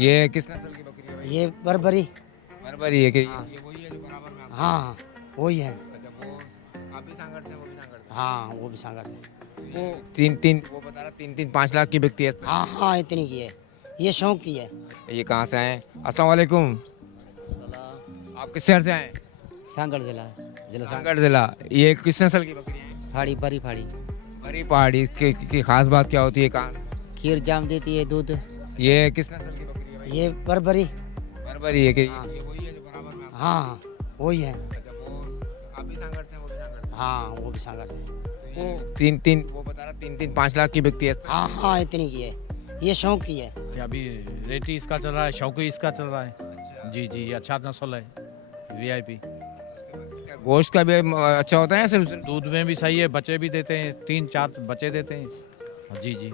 ये किस नस्ल की बकरी है भाई? ये बर्बरी। बर्बरी है कि हाँ। ये वही है जो बराबर में आपको? हाँ हाँ वही है। अच्छा, वो आप भी सांगड़ से, वो भी सांगड़ से? हाँ वो भी सांगर से। वो तीन तीन वो बता रहा 3-5 लाख की बिकती है इस तरह हाँ हाँ इतनी की है, ये शौक की है। की। ये कहाँ से आए? अस्सलाम वालेकुम। आप किस शहर से आए? सांगड़ जिला, जिला सांगड़ जिला। ये किस नस्ल की बकरी है? फाड़ी बड़ी फाड़ी। बड़ी पहाड़ी की खास बात क्या होती है? कहाँ? खीर जाम देती है, दूध। ये किस नस्ल की बकरी है भाई? ये बर्बरी। बर्बरी है कि हाँ। ये वही है जो बराबर में आपको? हाँ हाँ वही है। अच्छा, वो आप भी सांगड़ से, वो भी सांगड़ से? हाँ वो भी सांगड़ से। वो तीन वो बता रहा 3-5 लाख की बिकती है इस तरह हाँ हाँ इतनी की है, ये शौक की है। ये अभी रेटी इसका चल रहा है, शौकी इसका चल रहा है। जी जी, ये अच्छा नस्ल है, वीआईपी। की। गोश्त का भी अच्छा होता है या सिर्फ दूध में भी सही है, बच्चे भी देते हैं, 3-4 बच्चे देते हैं। जी जी।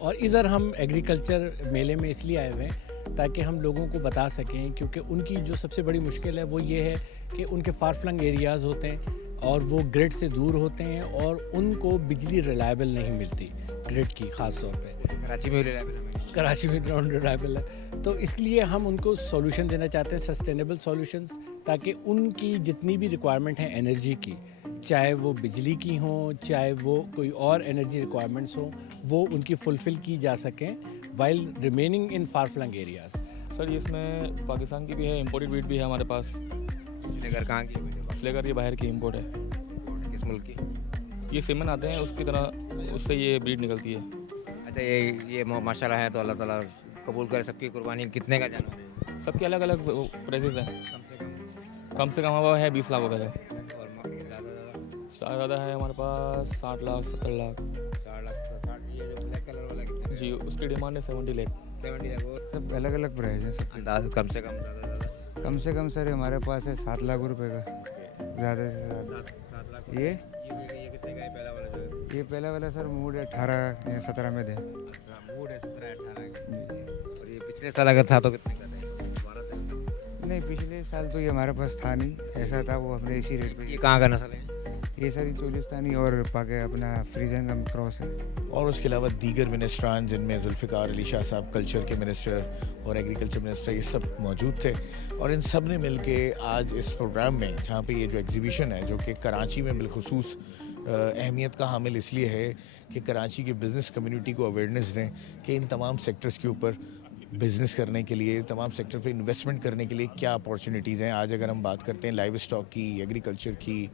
और इधर हम एग्रीकल्चर मेले में इसलिए आए हुए हैं ताकि हम लोगों को बता सकें, क्योंकि उनकी जो सबसे बड़ी मुश्किल है वो ये है कि उनके फार फ्लंग एरियाज़ होते हैं और वो ग्रिड से दूर होते हैं और उनको बिजली रिलायबल नहीं मिलती, ग्रिड की ख़ास तौर पे। कराची में reliable है? कराची में नॉन रिलायबल है, तो इसलिए हम उनको सॉल्यूशन देना चाहते हैं, सस्टेनेबल सॉल्यूशंस, ताकि उनकी जितनी भी रिक्वायरमेंट है एनर्जी की, चाहे वो बिजली की हो, चाहे वो कोई और एनर्जी रिक्वायरमेंट्स हो, वो उनकी फुलफ़िल की जा सकें while remaining in far flung areas. Sir ये इसमें पाकिस्तान की भी है, इम्पोर्टेड ब्रीड भी है हमारे पास। लेकर कहाँ की है? असलेगर ये बाहर की इम्पोर्ट है। किस मुल्क की? ये सीमन आते हैं उसकी तरह, उससे ये ब्रीड निकलती है। अच्छा, ये माशाल्लाह है तो अल्लाह ताला कबूल करे सबकी कुर्बानी। कितने का जानवर है? सबके अलग अलग प्राइसेस हैं। कम से कम हवा है 20 लाख वगैरह। और ज़्यादा ज़्यादा है हमारे पास 60 लाख 70 लाख। 4 लाख 60। ये जो ब्लैक कलर वाला कितने का? जी उसकी डिमांड है 70 लाख। 70 लाख। और सब अलग अलग प्राइस है सब। अंदाज कम से कम ज़्यादा कम से कम सर हमारे पास है 7 लाख रुपए का, ज़्यादा से ज़्यादा। 7 लाख। ये ये कितने का है पहला वाला जो है? ये पहला वाला सर मूड 18 या 17 में दे। अच्छा, मूड है 17-18 का। और ये पिछले साल अगर था तो कितने का था? 12-13 का। नहीं पिछले साल तो ये हमारे पास था नहीं, ऐसा था वो हमने इसी रेट पे। ये कहाँ का नस्ल है? ये सर चोलिस्तानी और पाके अपना फ्रीजन का क्रॉस है। और उसके अलावा दीगर मिनिस्ट्रान जिनमें जुल्फ़िकार अली शाह साहब कल्चर के मिनिस्टर और एग्रीकल्चर मिनिस्टर ये सब मौजूद थे, और इन सब ने मिल के आज इस प्रोग्राम में, जहाँ पे ये जो एग्जीबिशन है जो कि कराची में बिलखुसूस अहमियत का हामिल इसलिए है कि कराची की बिज़नेस कम्युनिटी को अवेयरनेस दें कि इन तमाम सेक्टर्स के ऊपर बिज़नेस करने के लिए, तमाम सेक्टर पे इन्वेस्टमेंट करने के लिए क्या अपॉर्चुनिटीज़ हैं। आज अगर हम बात करते हैं लाइव स्टॉक की, एग्रीकल्चर की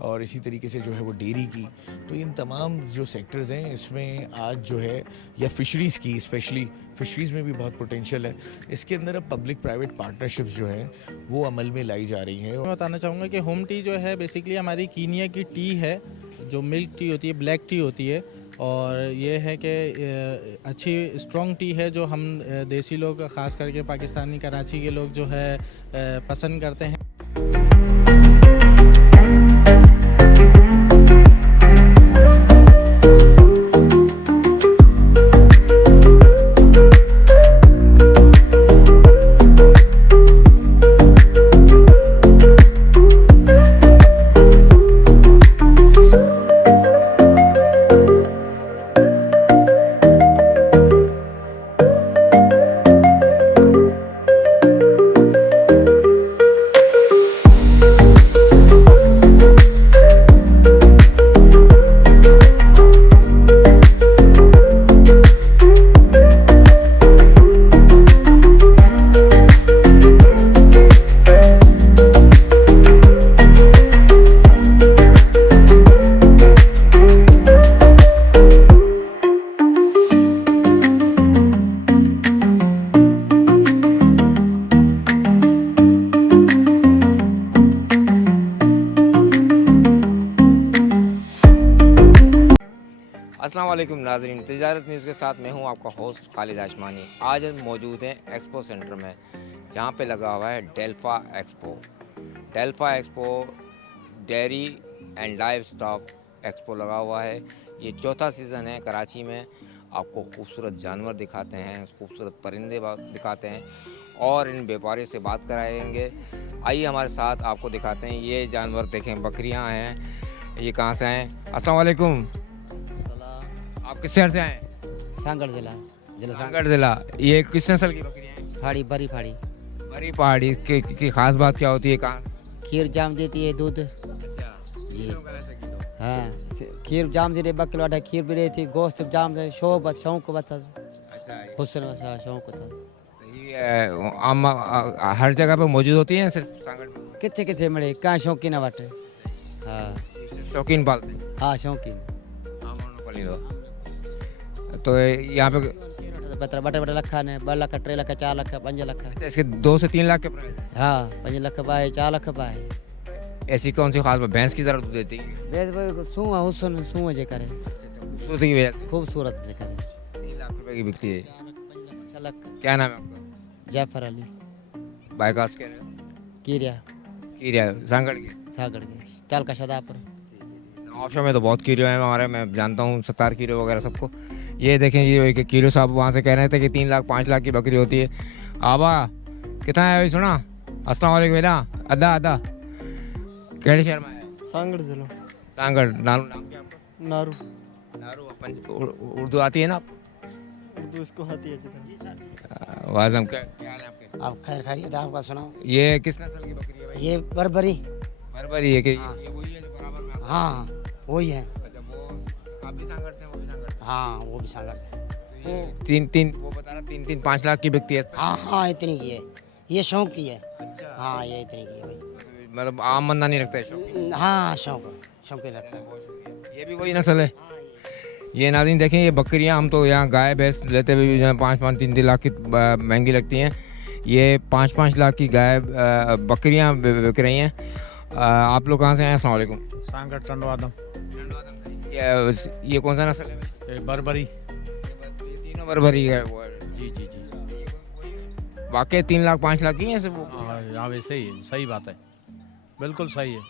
और इसी तरीके से जो है वो डेयरी की, तो इन तमाम जो सेक्टर्स हैं इसमें आज जो है, या फ़िशरीज़ की, स्पेशली फ़िशरीज़ में भी बहुत पोटेंशियल है। इसके अंदर अब पब्लिक प्राइवेट पार्टनरशिप्स जो हैं वो अमल में लाई जा रही हैं। मैं बताना चाहूँगा कि होम टी जो है बेसिकली हमारी कीनिया की टी है, जो मिल्क टी होती है, ब्लैक टी होती है, और ये है कि अच्छी स्ट्रॉन्ग टी है जो हम देसी लोग, ख़ास करके पाकिस्तानी कराची के लोग जो है पसंद करते हैं। अस्सलाम वालेकुम नाज़रीन, तिजारत न्यूज़ के साथ मैं हूं आपका होस्ट खालिद आशमानी। आज हम मौजूद हैं एक्सपो सेंटर में, जहां पे लगा हुआ है Delfa expo. Delfa expo dairy and livestock expo लगा हुआ है। ये चौथा सीज़न है कराची में। आपको खूबसूरत जानवर दिखाते हैं, खूबसूरत परिंदे दिखाते हैं और इन व्यापारियों से बात कराएंगे। आइए हमारे साथ आपको दिखाते हैं। ये जानवर देखें, बकरियां हैं। ये कहाँ से हैं? अस्सलाम वालेकुम। आप किस शहर से आए? सांगड़ जिला। जिला सांगड़ जिला। ये किस नस्ल की बकरियां हैं? फाड़ी बड़ी फाड़ी बड़ी पहाड़ी की खास बात क्या होती है? कहाँ? खीर जाम देती है दूध अच्छा जी हाँ खीर जाम दे रही 2 किलो आटा खीर भी रही थी गोश्त जाम दे शो बस शौक बस अच्छा हुस्न बस शौक था ये आम हर जगह पे मौजूद होती है सिर्फ सांगड़ में? किथे किथे मिले कहाँ शौकीन है वट हाँ शौकीन पालते हैं? हाँ शौकीन पाली दो तो यहाँ पे पत्र बटे बटे लखा ने 2 लाख 3 लाख 4 लाख 5 लाख अच्छा, इसके 2 से 3 लाख के प्राइस। हाँ 5 लाख पाए 4 लाख पाए ऐसी कौन सी खास बात? भैंस की तरह दूध देती है? बेद भाई सुआ हुस्न सुआ जे करे खूबसूरती की वजह से खूबसूरत से करे 3 लाख रुपए की बिकती है। 6 लाख क्या नाम है आपका? जैफर अली बाईकास के रहे कीरिया कीरिया सांगड़ के सागड़ के चाल का शदा पर ऑप्शन में तो बहुत कीरो हैं हमारे, मैं जानता हूँ 17 कीरो वगैरह सबको। ये देखें ये एक कीरो साहब वहाँ से कह रहे थे कि 3 लाख 5 लाख की बकरी होती है। आबा कितना है अभी सुना? अस्सलाम वालेकुम बेटा अदा अदा केड़े शहर में आया? सांगड़ जिला सांगड़। नाम क्या आपका? नारू नारू। अपन उर्दू आती है ना? उर्दू इसको आती है जितना वाजम क्या हाल है आपके? आप खैर खैरियत आपका सुनाओ ये किस नस्ल की बकरी है भाई? ये बरबरी बर्बरी है कि हाँ। ये वही है जो बराबर में? हाँ वही है अच्छा वो आप भी सांगड़ से हैं, वो भी सांगड़ से? हाँ वो भी सागर से तो ये तीन वो बता रहा 3 5 लाख की बिकती है। हाँ हाँ इतनी की है ये शौक की है अच्छा हाँ ये इतनी की है भाई मतलब आम बंदा नहीं रखता है शौक? हाँ शौक ही रखता है ये भी वही नस्ल है। ये नाज़रीन देखें ये बकरियां हम तो यहाँ गाय भैंस लेते हुए भी 5 3 लाख की महंगी लगती हैं। ये 5 लाख की गाय बकरियां बिक रही हैं। आप लोग कहाँ से हैं? अस्सलाम वालेकुम। सांगड़ टंडवादम ये कौन सा नस्ल है भाई? ये बरबरी ये तीनों बर्बरी है वो है। जी जी जी वाकई 3 लाख 5 लाख की है सिर्फ वो? हाँ यहाँ वैसे ही है, सही बात है, बिल्कुल सही है।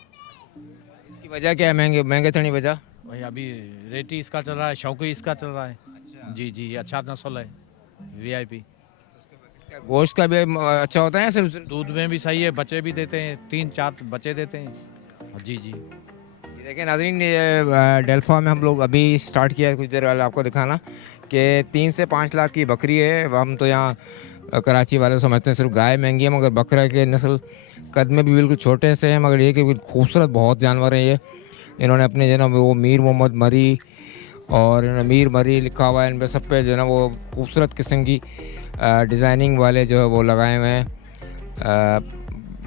इसकी वजह क्या है? महंगे थोड़ी वजह? भाई अभी रेट ही इसका चल रहा है, शौकी इसका चल रहा है। जी जी अच्छा नस्ल है VIP। गोश्त का भी अच्छा होता है सिर्फ? दूध में भी सही है, बच्चे भी देते हैं, 3 4 बच्चे देते हैं। जी जी ये देखिए नाज़रीन ये डेल्फा में हम लोग अभी स्टार्ट किया है कुछ देर पहले आपको दिखाना कि 3 से 5 लाख की बकरी है। हम तो यहाँ कराची वाले समझते हैं सिर्फ गाय महंगी है, मगर बकरा के नस्ल कद में भी बिल्कुल छोटे से हैं, मगर ये कि खूबसूरत बहुत जानवर हैं ये। इन्होंने अपने जो है ना वो मीर मोहम्मद मरी और इन्होंने मीर मरी लिखा हुआ है इन पर सब पे जो है ना वो खूबसूरत किस्म की डिज़ाइनिंग वाले जो है वो लगाए हुए हैं।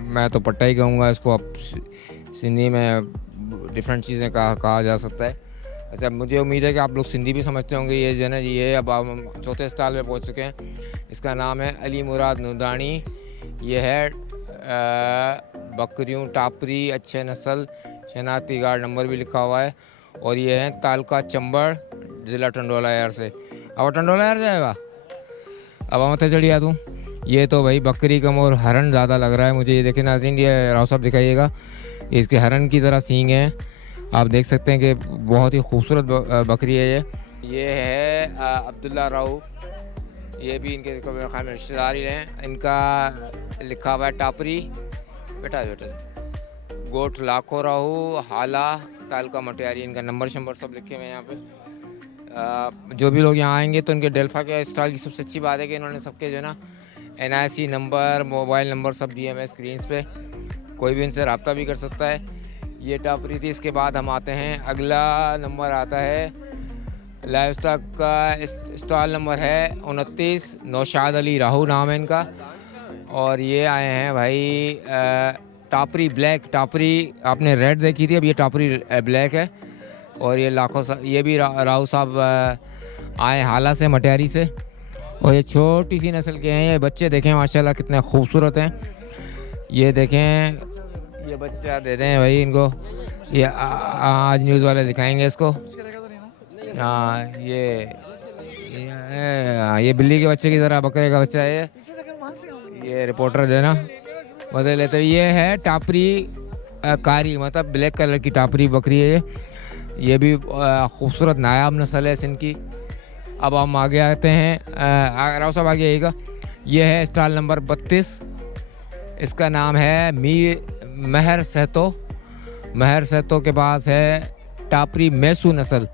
मैं तो पट्टा ही कहूँगा इसको, अब सिंधी में डिफरेंट चीज़ें कहा जा सकता है। अच्छा मुझे उम्मीद है कि आप लोग सिंधी भी समझते होंगे। ये जो है ना ये अब हम चौथे साल में पहुँच चुके हैं। इसका नाम है अली मुराद नूदानी। ये है बकरियों टापरी अच्छे नस्ल, शनाख्ती कार्ड नंबर भी लिखा हुआ है। और ये है तालका चंबड़ ज़िला टंडोला यार से। अब टंडोला यार जाएगा अब हम चढ़िया दूँ। ये तो भाई बकरी कम और हरन ज़्यादा लग रहा है मुझे। ये देखें नाज़रीन ये राव साहब दिखाइएगा, इसके हरन की तरह सींग हैं। आप देख सकते हैं कि बहुत ही खूबसूरत बकरी है ये है अब्दुल्ला राव। ये भी इनके ख़ान में रिश्तेदार ही हैं। इनका लिखा हुआ है टापरी बेटा गोट लाखो राहू हाला तालका मटियारी। इनका नंबर शंबर सब लिखे हुए हैं यहाँ पे। जो भी लोग यहाँ आएंगे तो इनके डेल्फा के स्टॉल की सबसे अच्छी बात है कि इन्होंने सबके जो है ना NIC नंबर मोबाइल नंबर सब दिए हुए स्क्रीन पे, कोई भी इनसे रब्ता भी कर सकता है। ये टापरी थी। इसके बाद हम आते हैं अगला नंबर आता है लाइव स्टॉक का स्टॉल नंबर है 29 नौशाद अली राहू नाम है इनका। और ये आए हैं भाई टापरी ब्लैक। टापरी आपने रेड देखी थी, अब ये टापरी ब्लैक है। और ये ये भी राहू साहब आए हाला से मटियारी से। और ये छोटी सी नस्ल के हैं। ये बच्चे देखें माशाल्लाह कितने खूबसूरत हैं। ये देखें ये बच्चा दे दें भाई इनको। ये आज न्यूज़ वाले दिखाएंगे इसको। हाँ ये बिल्ली के बच्चे की तरह बकरे का बच्चा है ये रिपोर्टर जो है ना मज़े लेते हैं। ये है टापरी कारी मतलब ब्लैक कलर की टापरी बकरी है ये भी खूबसूरत नायाब नस्ल है सिंध की। अब हम आगे आते हैं राव साहब आगे आइएगा। ये है स्टॉल नंबर 32। इसका नाम है महर सहतो के पास है टापरी मैसू नस्ल।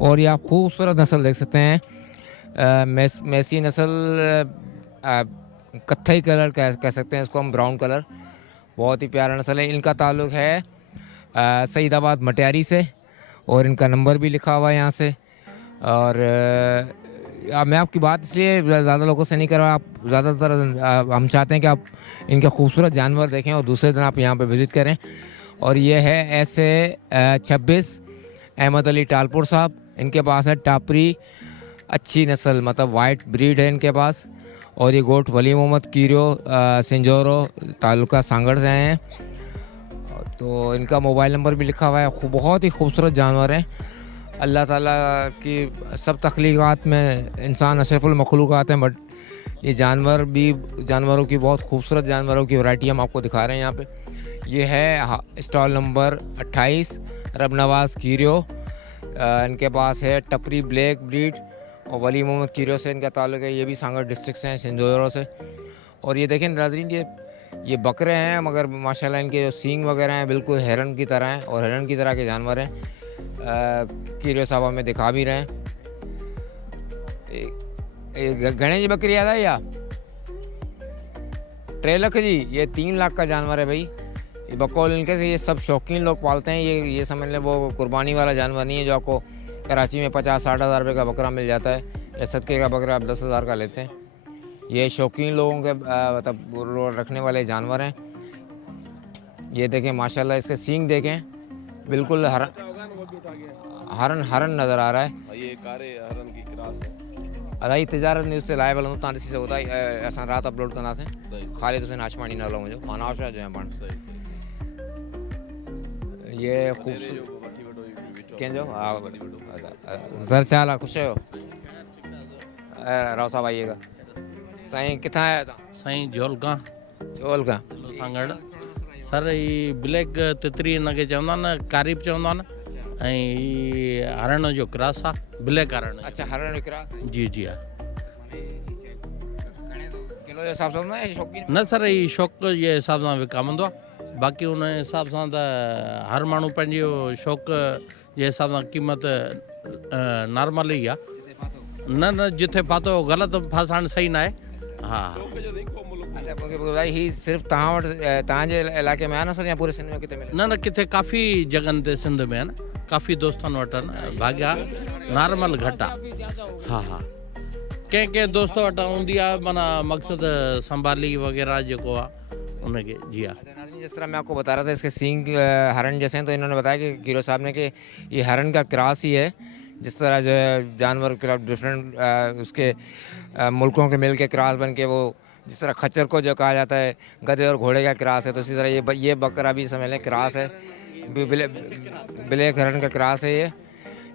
और ये आप खूबसूरत नस्ल देख सकते हैं। मैसी नस्ल, कत्थई कलर कह सकते हैं इसको हम, ब्राउन कलर, बहुत ही प्यारा नस्ल है। इनका ताल्लुक़ है सईदाबाद मटियारी से, और इनका नंबर भी लिखा हुआ है यहाँ से। और मैं आपकी बात इसलिए ज़्यादा लोगों से नहीं कर रहा, आप ज़्यादातर हम चाहते हैं कि आप इनके खूबसूरत जानवर देखें और दूसरे दिन आप यहाँ पे विज़िट करें। और ये है ऐसे 26 अहमद अली टालपुर साहब, इनके पास है टापरी अच्छी नस्ल, मतलब वाइट ब्रीड है इनके पास। और ये गोट वली मोहम्मद कीरो सिंजोरो तालुका सांगड़ से हैं। तो इनका मोबाइल नंबर भी लिखा हुआ है। बहुत ही खूबसूरत जानवर हैं। अल्लाह ताला की सब तख्लीक़ात में इंसान अशरफुल मखलूक़ात हैं, बट ये जानवर भी, जानवरों की बहुत खूबसूरत जानवरों की वैरायटी हम आपको दिखा रहे हैं यहाँ पे। ये है स्टॉल नंबर 28 रब नवाज़ कीरो, इनके पास है टपरी ब्लैक ब्रीड, और वली मोहम्मद कीरो से इनका ताल्लुक़ है। ये भी सांगड़ डिस्ट्रिक्ट से हैं, सिंधोरो से। और ये देखें नाज़रीन, ये बकरे हैं, मगर माशाल्लाह इनके जो सींग वगैरह हैं बिल्कुल हिरन की तरह हैं, और हिरन की तरह के जानवर हैं। कीरो साहब हमें दिखा भी रहे हैं। घणे जी बकरी याद है या 3 लाख जी, ये 3 लाख का जानवर है भाई। ये बकौल इनके से, ये सब शौकीन लोग पालते हैं। ये समझ लें वो कुर्बानी वाला जानवर नहीं है जो आपको कराची में 50-60 हज़ार रुपये का बकरा मिल जाता है, या सदके का बकरा आप 10 हज़ार का लेते हैं। ये शौकीन लोगों के मतलब रखने वाले जानवर हैं। ये देखें माशाल्लाह, इसके सींग देखें, बिल्कुल हरन नज़र आ रहा है। ये कारे हरन की क्रॉस है। अदाई तिजारत न्यूज़ से लाइव हूँ तव्हां ॾिसी सघो था। असां राति अपलोड कंदासीं। ख़ालिद हुसैन आशमानी नालो मुंहिंजो, माना आशा जो आहे पाण। ये ख़ूबसूरत कंहिंजो, हा ज़र छा हाल आहे, ख़ुशि आहियो? राव साहब आइएगा। साईं किथां आया तव्हां? साईं जोलका चोल खां। सांगड़ सर, ये ब्लैक तितरी इनके चवंदा न, कारीब चवंदा न, ऐं हरण जो क्रॉस आहे, ब्लैक हरण। अच्छा, हरण विक्रास जी जी हा। किलो जे हिसाब सां हूंदो आहे शौक़ीन? न सर, ये शौक़ जे हिसाब सां विकामंदो आहे। बाक़ी उन हिसाब सां त हर माण्हू पंहिंजो शौक़ जे हिसाब सां क़ीमत नॉर्मल ई आहे। न जिथे पातो ग़लति फासाइण सही न आहे। हा, अच्छा मूंखे ॿुधाई, ही सिर्फ़ु तव्हां वटि तव्हांजे इलाइक़े में आहे न सर, या पूरे सिंध में किथे मिले? न किथे काफ़ी जॻहनि ते सिंध में आहे न, काफ़ी दोस्तनि वटि आहे न, भाग्या नॉर्मल घटि आहे। हा, कंहिं दोस्त वटि हूंदी आहे, माना मक़सदु संभाली वग़ैरह जेको आहे उनखे। जी हा। जिस तरह मैं आपको बता रहा था, इसके सींग हरन जैसे हैं, तो इन्होंने बताया कि कीरो साहब ने कि ये हरन का क्रॉस ही है। जिस तरह जो है जानवर के डिफरेंट उसके मुल्कों के मिल के क्रॉस बन के, वो जिस तरह खच्चर को जो कहा जाता है गधे और घोड़े का क्रॉस है, तो इसी तरह ये बकरा भी समझ लें क्रॉस है, ब्लैक हरन का क्रॉस है।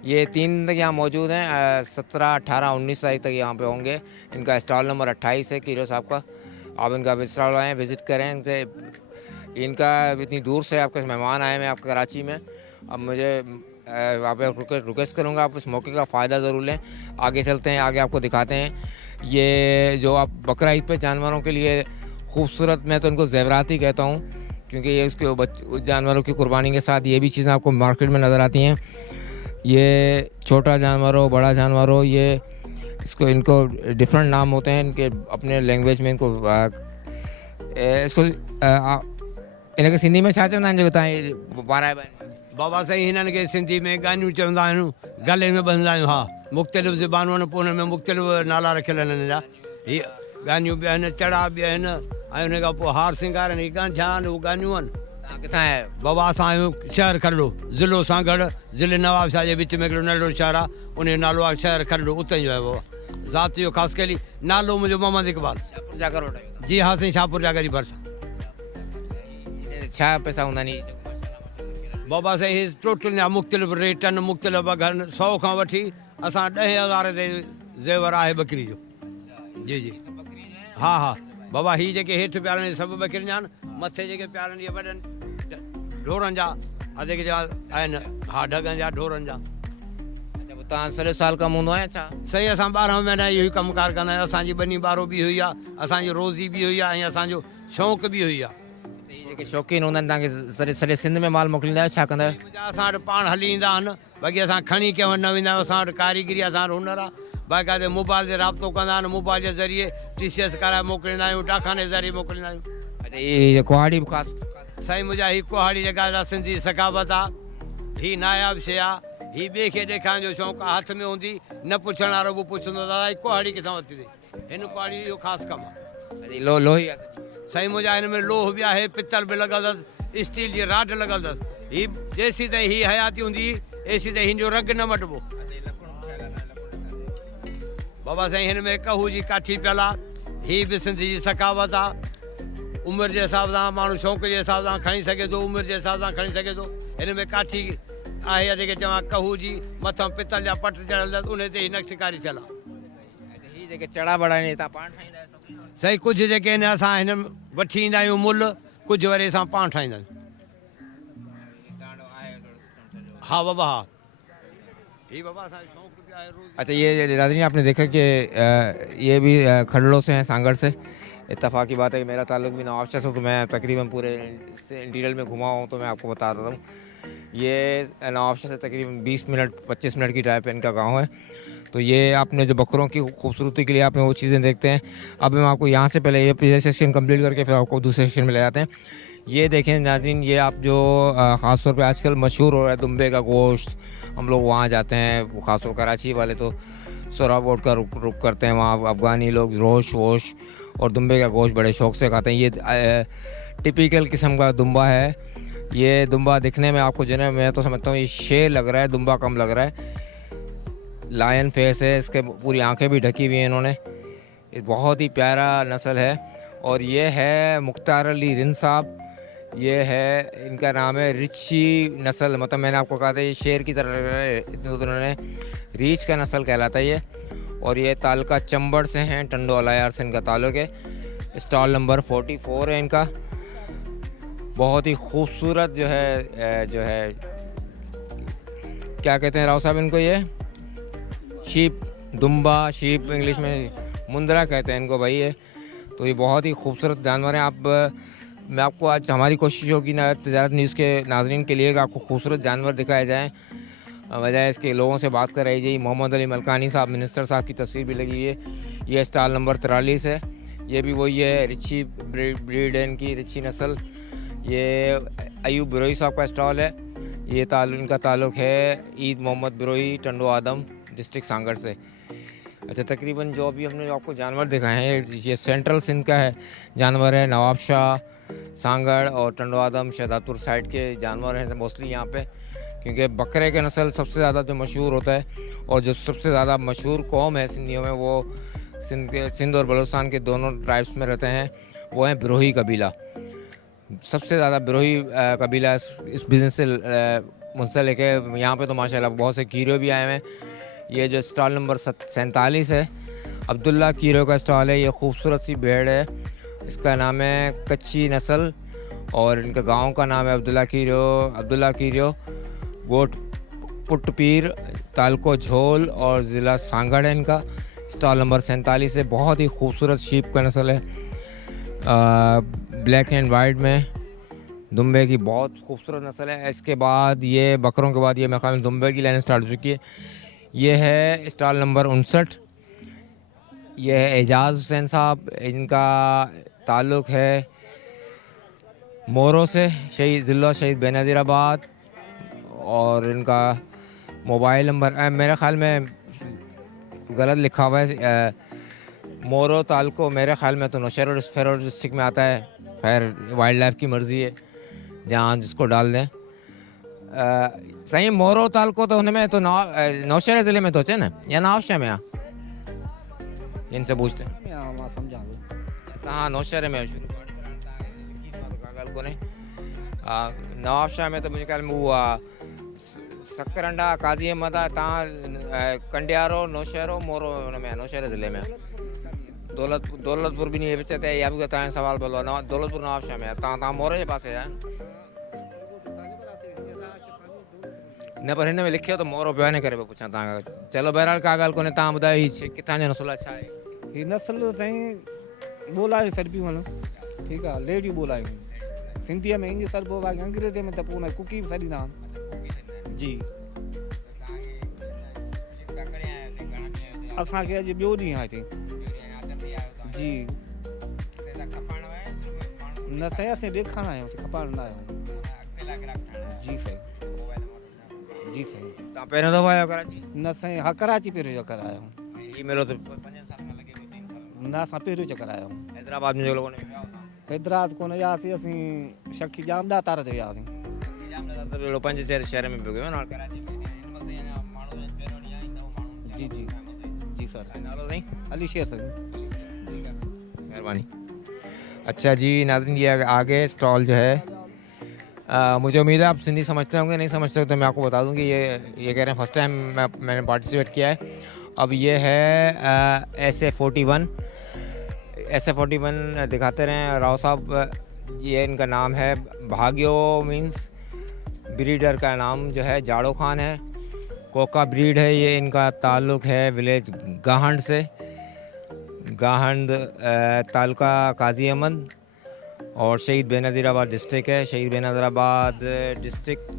ये 3 दिन तक यहाँ मौजूद हैं। 17, 18, 19 तारीख तक यहाँ पे होंगे। इनका स्टॉल नंबर 28 है कीरो साहब का। आप इनका स्टॉल आएँ, विज़िट करें इनसे। इनका इतनी दूर से आपके मेहमान आए हैं आपके कराची में। अब मुझे आप रिक्वेस्ट करूँगा, आप इस मौके का फ़ायदा ज़रूर लें। आगे चलते हैं, आगे आपको दिखाते हैं। ये जो आप बकरा ईद पे जानवरों के लिए खूबसूरत, मैं तो इनको ज़ेवरात ही कहता हूँ, क्योंकि ये उसके जानवरों की कुर्बानी के साथ ये भी चीज़ें आपको मार्केट में नज़र आती हैं। ये छोटा जानवर हो, बड़ा जानवर हो, ये इनको डिफरेंट नाम होते हैं इनके अपने लैंग्वेज में। इसको इनके सिंधी में छा चवंदा आहिनि, जो तव्हां पाराए बाबा साईं हिननि खे सिंधी में गानियूं चवंदा आहियूं, गले में ॿधंदा आहियूं। हा, मुख़्तलिफ़ ज़बानूं आहिनि, पोइ हुन में मुख़्तलिफ़ नाला रखियल आहिनि हिन जा। हीअ गानियूं बि आहिनि, चड़ा बि आहिनि, ऐं हुन खां पोइ हार सिंगार आहिनि। हीअ छा आहिनि, उहे गानियूं आहिनि। किथां आया? बाबा असां आहियूं शहर खरड़ो, ज़िलो सांगड़, ज़िले नवाब शाह जे विच में हिकिड़ो नंढो शहर आहे, उन जो नालो आहे शहर खरड़ो। उते जो आहे बाबा ज़ात जो ख़ासि कली नालो मुंहिंजो मोहम्मद इकबाल। जी हा साईं, शाहपुर जा गरीब भरिसां। छा पैसा हूंदा नी बाबा साईं? ही टोटल जा मुख़्तलिफ़ रेट आहिनि, मुख़्तलिफ़ अघ आहिनि। 100 खां वठी असां 10,000 ते ज़ेवर आहे बकरी जो। जी जी हा हा बाबा, ही जेके हेठि पिया आहिनि सभु बकरियुनि जा आहिनि। मथे जेके पिया आहिनि इहे वॾनि ढोरनि जा, अधेक जा आहिनि। हा, ढगनि जा, ढोरनि जा। तव्हां सॼो साल कमु हूंदो आहे छा? सही, असां 12 महीना इहो ई कमुकार कंदा आहियूं। असांजी बनी बारो बि हुई आहे, असांजी रोज़ी बि हुई आहे, ऐं असांजो शौक़ु बि हुई आहे। जेके शौक़ीन हूंदा आहिनि तव्हांखे सॼे सिंध में माल मोकिलींदा आहियो, छा कंदा आहियो? असां वटि पाण हली ईंदा आहिनि, बाक़ी असां खणी कंहिं वटि न वेंदा आहियूं। असां वटि कारीगरी, असां वटि हुनर आहे। बाक़ाइदे मोबाइल से राब्तो कंदा आहिनि मोबाइल जे ज़रिए TCS कराए मोकिलींदा आहियूं डाखाने जे ज़रिए मोकिलींदा आहियूं अच्छा ये कुहाड़ी भी ख़ासि साईं मुंहिंजा ही कुहाड़ी जेका असां सिंधी सकावत आहे ही नायाब शइ आहे ही ॿिए खे ॾेखारण जो शौक़ु आहे हथ में हूंदी न पुछण वारो बि पुछंदो दादा ही कुहाड़ी किथां वरिती अथई हिन कुहाड़ी जो ख़ासि कमु आहे लोही आहे साईं मुंहिंजा हिन में लोह बि आहे पितल बि लॻल अथसि स्टील जी राड लॻल अथसि ही जेसीं ताईं ही हयाती हूंदी एसीं ताईं हिन जो रंग न मटिबो बाबा साईं हिन में कहू जी काठी पियल आहे ही बि सिंधी जी सकावत आहे उमिरि जे हिसाब सां माण्हू शौक़ जे हिसाब सां खणी सघे थो उमिरि जे हिसाब सां खणी सघे थो हिन में काठी आहे या जेके चवां कहू जी मथां पितल जा पट चढ़ियल अथसि उन ते ही नक्शकारी थियल आहे ही जेके चड़ा बड़ा आहिनि तव्हां पाण ठाहींदा आहियो सही कुझु जेके आहिनि असां हिन वठी ईंदा आहियूं मुल कुझु वरी असां पाण ठाहींदा आहियूं हा बाबा हा ही बाबा असांजो शौक़ु बि आहे रोज़ अच्छा ये नाज़रीन आपने देखा कि ये भी खड़लों से हैं सांगड़ से इत्तेफाकी बात है कि मेरा ताल्लुक भी नवाबशाह से तो मैं तकरीबन पूरे से इंटीरियर में घुमा हूँ तो मैं आपको बता देता हूँ ये नवाबशाह से तकरीबन 20 मिनट 25 मिनट की ड्राइव पे इनका गांव है तो ये आपने जो बकरों की खूबसूरती के लिए आपने वो चीज़ें देखते हैं अब हम आपको यहाँ से पहले ये सेक्शन कंप्लीट करके फिर आपको दूसरे सेक्शन में ले जाते हैं ये देखें नाज़रीन ये आप जो ख़ास तौर पे आजकल मशहूर हो रहा है दुम्बे का गोश्त हम लोग वहाँ जाते हैं ख़ासतौर कराची वाले तो सोरा बोट का रुक करते हैं वहाँ अफ़गानी लोग रोश वोश और दुम्बे का गोश्त बड़े शौक़ से खाते हैं ये टिपिकल किस्म का दुम्बा है ये दुम्बा दिखने में आपको जो है मैं तो समझता हूँ ये शेर लग रहा है दुम्बा कम लग रहा है लायन फेस है इसके पूरी आंखें भी ढकी हुई हैं इन्होंने ये बहुत ही प्यारा नस्ल है और ये है मुख्तार अली रिन साहब ये है इनका नाम है रिची नस्ल मतलब मैंने आपको कहा था ये शेर की तरह लग रहा है इन्होंने रीच का नस्ल कहलाता है ये और ये तालुका चंबड़ से हैं टंडो अलायार से इनका ताल्लुक है स्टॉल नंबर 44 है इनका बहुत ही खूबसूरत जो है क्या कहते हैं राव साहब इनको ये शीप दुम्बा शीप इंग्लिश में मुंदरा कहते हैं इनको भाई ये तो ये बहुत ही खूबसूरत जानवर हैं आप मैं आपको आज हमारी कोशिश होगी ना तजारत न्यूज़ के नाजरीन के लिए कि आपको खूबसूरत जानवर दिखाए जाएँ वजह इसके लोगों से बात कराई जाए मोहम्मद अली मलकानी साहब मिनिस्टर साहब की तस्वीर भी लगी है ये स्टॉल नंबर 43 है ये भी वही है रिची ब्रीड है इनकी रिची नस्ल ये अयूब बिरोई साहब का स्टॉल है ये इनका ताल्लुक है ईद मोहम्मद बिरोई टंडो आदम डिस्ट्रिक्ट सांगड़ से अच्छा तकरीबन जो अभी हमने आपको जानवर दिखाए हैं ये सेंट्रल सिंध का है जानवर है नवाबशाह सांगड़ और टंडो आदम शहदादपुर साइड के जानवर हैं मोस्टली यहाँ पे क्योंकि बकरे के नस्ल सबसे ज़्यादा जो मशहूर होता है और जो सबसे ज़्यादा मशहूर कौम है सिंधियों में वो सिंध और बलूचिस्तान के दोनों ट्राइब्स में रहते हैं वो हैं बिरोही कबीला सबसे ज़्यादा बिरोही कबीला इस बिज़नेस से मुंसलिक है यहाँ पे तो माशाल्लाह बहुत से कीरो भी आए हैं ये जो स्टॉल नंबर 47 है अब्दुल्ला कीरो का स्टॉल है ये खूबसूरत सी भेड़ है इसका नाम है कच्ची नस्ल और इनका गांव का नाम है अब्दुल्ला कीरो गोट पुटपीर तालको झोल और ज़िला सांगड़ है इनका स्टॉल नंबर 47 है बहुत ही खूबसूरत शीप का नस्ल है ब्लैक एंड वाइट में दुम्बे की बहुत खूबसूरत नस्ल है इसके बाद ये बकरों के बाद ये मेरे ख्याल में दुम्बे की लाइन स्टार्ट हो चुकी है ये है स्टॉल नंबर 59 ये है एजाज़ हुसैन साहब इनका ताल्लुक़ है मोरो से ज़िला शहीद बेनज़ीराबाद और इनका मोबाइल नंबर मेरे ख़्याल में गलत लिखा हुआ है मोरो तालको मेरे ख़्याल में तो नौशहरा फेरोज डिस्ट्रिक्ट में आता है खैर वाइल्ड लाइफ की मर्ज़ी है जहाँ जिसको डाल दें सही मोरो तालको तो उनमें तो नौशहरा ज़िले में तो है ना या नवाबशाह में इनसे पूछते हैं समझा हाँ नौशहरे में को नवाबशाह में तो मुझे ख्याल में वो सकरंडा काजी अहमद आहे तव्हां कंडियारो नौशहरो मोरो हुन में नौशहरे ज़िले में दौलतपुर भी नहीं विच ते या बि तव्हांजो सवाल बोलो दौलतपुर नवाबशाह में तव्हां मोरो जे पासे आहे न पर हिन में लिखियो त मोरो पियो इन करे पियो पुछां तव्हां चलो बहरहाल का ॻाल्हि कोन्हे तव्हां ॿुधायो हीउ किथां जो नसुल छा आहे ही नस्ल साईं ॿोलायूं सरबियूं हलो ठीकु आहे लेडियूं ॿोलायूं सिंधीअ में इंग्लिश सरबो बाक़ी अंग्रेज़ी में त पोइ हुन कुकी बि सॾींदा आहिनि जी असांखे अॼु ॿियो ॾींहुं आहे हिते जी न साईं असीं ॾेखारणु आहियूं खपाइण न आहियूं जी साईं जी साईं तव्हां पहिरियों दफ़ो आया आहियो कराची न साईं हा कराची पहिरियों चकर आया आहियूं ही मेलो तो 5 साल में लगे हुए 3 साल न असां पहिरियों चकर आया आहियूं हैदराबाद में जो लोगों ने हैदराबाद कोन वियासीं असीं शकी जाम ॾातार ते वियासीं तो 5 शहर में पियो ना कराची में इन वक्त यानी माण्हू पहिरियों ॾींहुं ईंदो माण्हू जी जी जी सर नालो साईं अली शेर साईं मेहरबानी। अच्छा जी नाज़रीन ये आगे स्टॉल जो है मुझे उम्मीद है आप सिंधी समझते होंगे, नहीं समझते तो मैं आपको बता दूं कि ये कह रहे हैं फर्स्ट टाइम मैंने पार्टिसिपेट किया है। अब ये है SA41 दिखाते रहें राव साहब। ये इनका नाम है भाग्यो मीन्स ब्रीडर का नाम जो है जाड़ो खान है, कोका ब्रीड है। ये इनका ताल्लुक़ है विलेज गाहंड से, गाहंड तालुका काजी अहमद और शहीद बेनज़ीराबाद डिस्ट्रिक्ट है। शहीद बेनज़ीराबाद डिस्ट्रिक्ट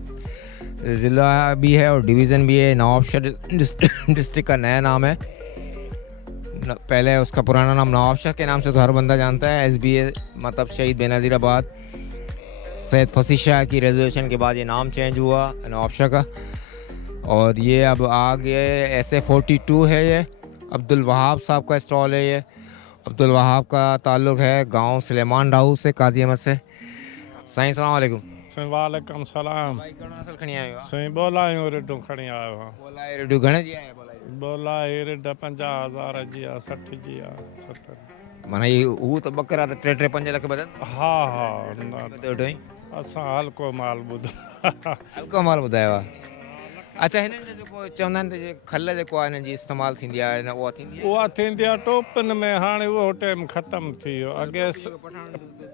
ज़िला भी है और डिवीज़न भी है। नवाबशाह डिस्ट्रिक्ट का नया नाम है, पहले उसका पुराना नाम नवाबशाह के नाम से तो हर बंदा जानता है। SBA मतलब शहीद बेनज़ीराबाद सैयद फसी शाह की रेजोल्यूशन के बाद ये नाम चेंज हुआ नवाबशाह का। और ये अब आगे SA42 है। ये अब्दुल वहाब साहब का स्टॉल है। ये अब्दुल वहाब का ताल्लुक़ है गांव सुलेमान राहू से, काजी अहमद से। साईं सलाम अलैकुम। साईं वालेकुम सलाम। भाई कहिड़ो नसल खणी आयो आहे? साईं बोलायूं रिडूं खणी आयो आहियां। बोलाए रेडियो घणे जी आहे? बोलाए रिड 50,000 जी आहे, 60 जी आहे, 70। माना ये हू त बकरा त 3-5 लख बदन। हा हा न असां हल्को माल ॿुधो हल्को माल ॿुधायो आहे। अच्छा हिननि जो जेको चवंदा आहिनि त खल जेको आहे हिननि जी इस्तेमालु थींदी आहे न उहा थींदी आहे? उहा थींदी आहे टोपनि में। हाणे उहो टाइम ख़तमु थी वियो। अॻे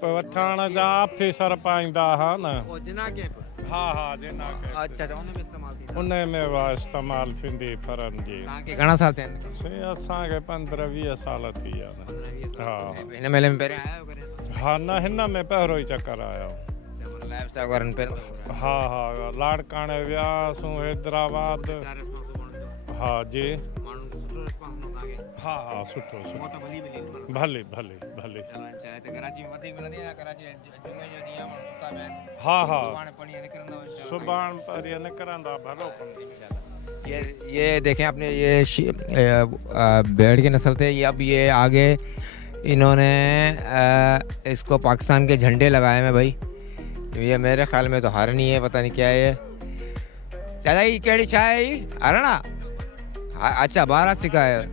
वठाण जा ऑफिसर पाईंदा हुआ न। हा हा जिना कैप। अच्छा उन में इस्तेमालु थींदी उन में उहा इस्तेमालु थींदी फरनि जी। तव्हांखे घणा साल थिया आहिनि? साईं असांखे 15-20 साल थी विया न। हा हिन मेले में पहिरियों आया आहियो करे? हा न हिन में पहिरियों ई चकर आयो। लाइव स्टॉक वारनि पहिरियों? हा हा लाड़काणे वियासीं हैदराबाद। हा जी हा हा सुठो सुठो भले भले भले। हा हा सुभाणे परीहं निकिरंदा भलो। ये देखें आपने ये भेड़ की नस्ल थे। ये अब ये आगे इन्होंने इसको पाकिस्तान के झंडे लगाए हैं भाई। ये मेरे ख्याल में तो हरनी है, पता नहीं क्या है ये। चाचा ये केड़ी चाय है ये? हरणा? अच्छा 12 सिक्का है।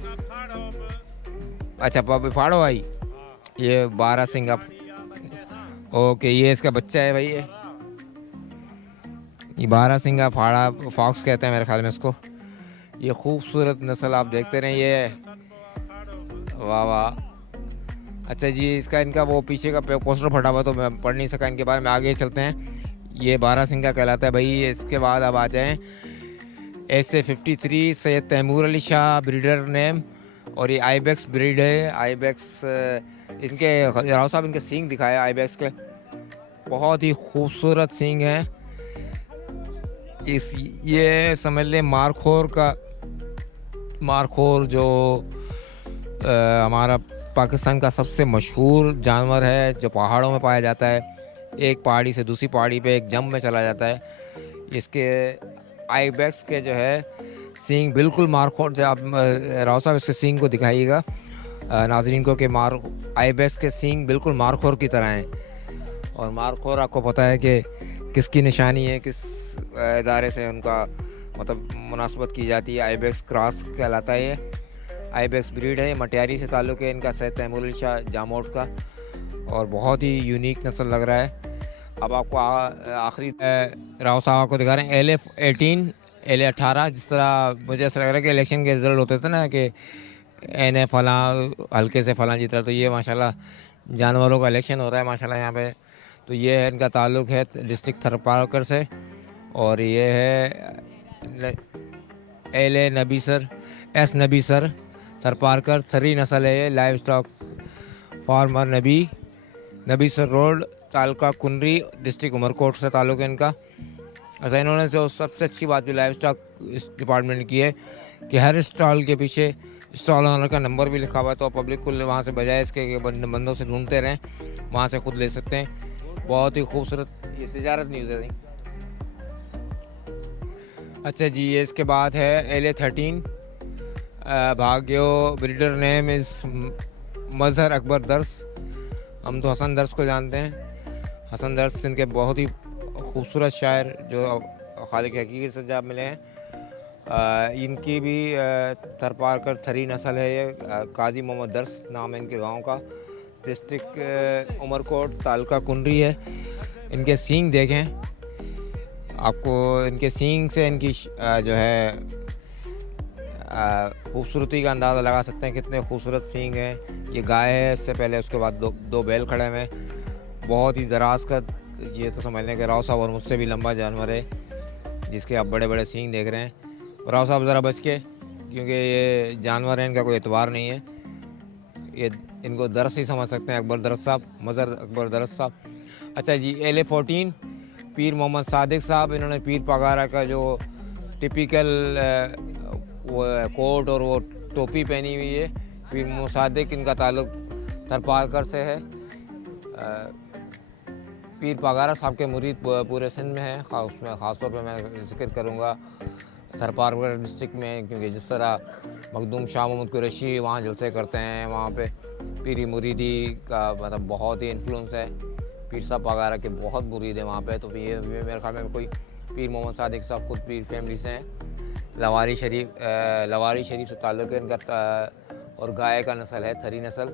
अच्छा फाड़ो भाई ये 12 सिंगा। ओके ये इसका बच्चा है भाई। ये 12 सिंगा फाड़ा फॉक्स कहते हैं मेरे ख्याल में इसको। ये खूबसूरत नस्ल आप देखते रहें। ये वाह वाह। अच्छा जी इसका इनका वो पीछे का पोस्टर फटा हुआ तो मैं पढ़ नहीं सका इनके बारे में। आगे चलते हैं। ये 12 सिंगा कहलाता है भाई। इसके बाद अब आ जाएँ SA53 Syed Taimur Ali Shah breeder name. और ये आईबेक्स ब्रीड है। आईबेक्स इनके राव साहब इनके सींग दिखाए आईबेक्स के, बहुत ही खूबसूरत सींग हैं। ये समझ लें मारखोर जो हमारा पाकिस्तान का सबसे मशहूर जानवर है जो पहाड़ों में पाया जाता है। एक पहाड़ी से दूसरी पहाड़ी पे एक जंप में चला जाता है। इसके आईबेक्स के जो है सींग बिल्कुल मारखोर से। आप राव साहब इसके सींग को दिखाइएगा नाजरीन को कि आईबेक्स के सींग बिल्कुल मारखोर की तरह हैं। और मारखोर आपको पता है कि किसकी निशानी है, किस इदारे से उनका मतलब मुनासबत की जाती है। आईबेक्स क्रॉस कहलाता है। ये आईबेक्स ब्रीड है। मटियारी से ताल्लुक़ है इनका सैयद तैमूर अली शाह जामोट का। और बहुत ही यूनिक नस्ल लग रहा है। अब आपको आखिरी राव साहब को दिखा रहे हैं LA18 LA18। जिस तरह मुझे ऐसा लग रहा है कि इलेक्शन के रिज़ल्ट होते थे ना कि NA फलां हल्के से फलां जीता, तो ये माशाल्लाह जानवरों का इलेक्शन हो रहा है माशाल्लाह यहाँ पे। तो ये है इनका ताल्लुक़ है डिस्ट्रिक्ट थरपारकर से। और ये है LA नबीसर S नबीसर थरपारकर 3 नस्ल है। ये livestock farmer Nabisar road taluka Kunri district Umarkot से ताल्लुक़ है इनका। अच्छा इन्होंने जो सबसे अच्छी बात जो लाइव स्टॉक इस डिपार्टमेंट की है कि हर स्टॉल के पीछे स्टॉल ओनर का नंबर भी लिखा हुआ है, तो पब्लिक को वहाँ से बजाय इसके कि बंदों से ढूंढते रहें, वहाँ से खुद ले सकते हैं। बहुत ही खूबसूरत ये तिजारत न्यूज़ है। अच्छा जी, ये इसके बाद है LA13 भाग्यो, ब्रीडर नेम इज़ मजहर अकबर दर्स। हम तो हसन दर्स को जानते हैं। हसन दर्स इनके बहुत ही खूबसूरत शायर जो खालिक हकीकी से जब मिले हैं। इनकी भी थरपारकर थरी नस्ल है। ये काजी मोहम्मद दर्स नाम है इनके गांव का। डिस्ट्रिक्ट उमरकोट, तालुका कुंडरी है। इनके सींग देखें, आपको इनके सींग से इनकी जो है खूबसूरती का अंदाज़ा लगा सकते हैं कितने खूबसूरत सींग हैं। ये गाय है, इससे पहले उसके बाद दो बैल खड़े हुए हैं। बहुत ही दराज का, ये तो समझ लें कि राव साहब और मुझसे भी लंबा जानवर है जिसके आप बड़े बड़े सींग देख रहे हैं। राव साहब ज़रा बच के, क्योंकि ये जानवर है, इनका कोई एतबार नहीं है। ये इनको दरस ही समझ सकते हैं, अकबर दरस साहब, मज़हर अकबर दरस साहब। अच्छा जी, LA14 पीर मोहम्मद सादिक साहब। इन्होंने पीर पगारा का जो टिपिकल वो कोट और वो टोपी पहनी हुई है। पीर मोहम्मद सादिक, इनका ताल्लुक़ थरपारकर से है। पीर पगारा साहब के मुरीद पूरे सिंध में है। उसमें ख़ास तौर पे मैं जिक्र करूँगा थरपारकर डिस्ट्रिक्ट में, क्योंकि जिस तरह मखदूम शाह मोहम्मद कुरैशी वहाँ जलसे करते हैं, वहाँ पे पीरी मुरीदी का मतलब बहुत ही इन्फ्लुएंस है। पीर साहब पगारा के बहुत मुरीद है वहाँ पे। तो ये मेरे ख्याल में कोई पीर मोहम्मद सादिक साहब खुद पीर फैमिली से हैं। लवारी शरीफ से ताल्लुक़ है इनका। और गाय का नस्ल है थरी नस्ल,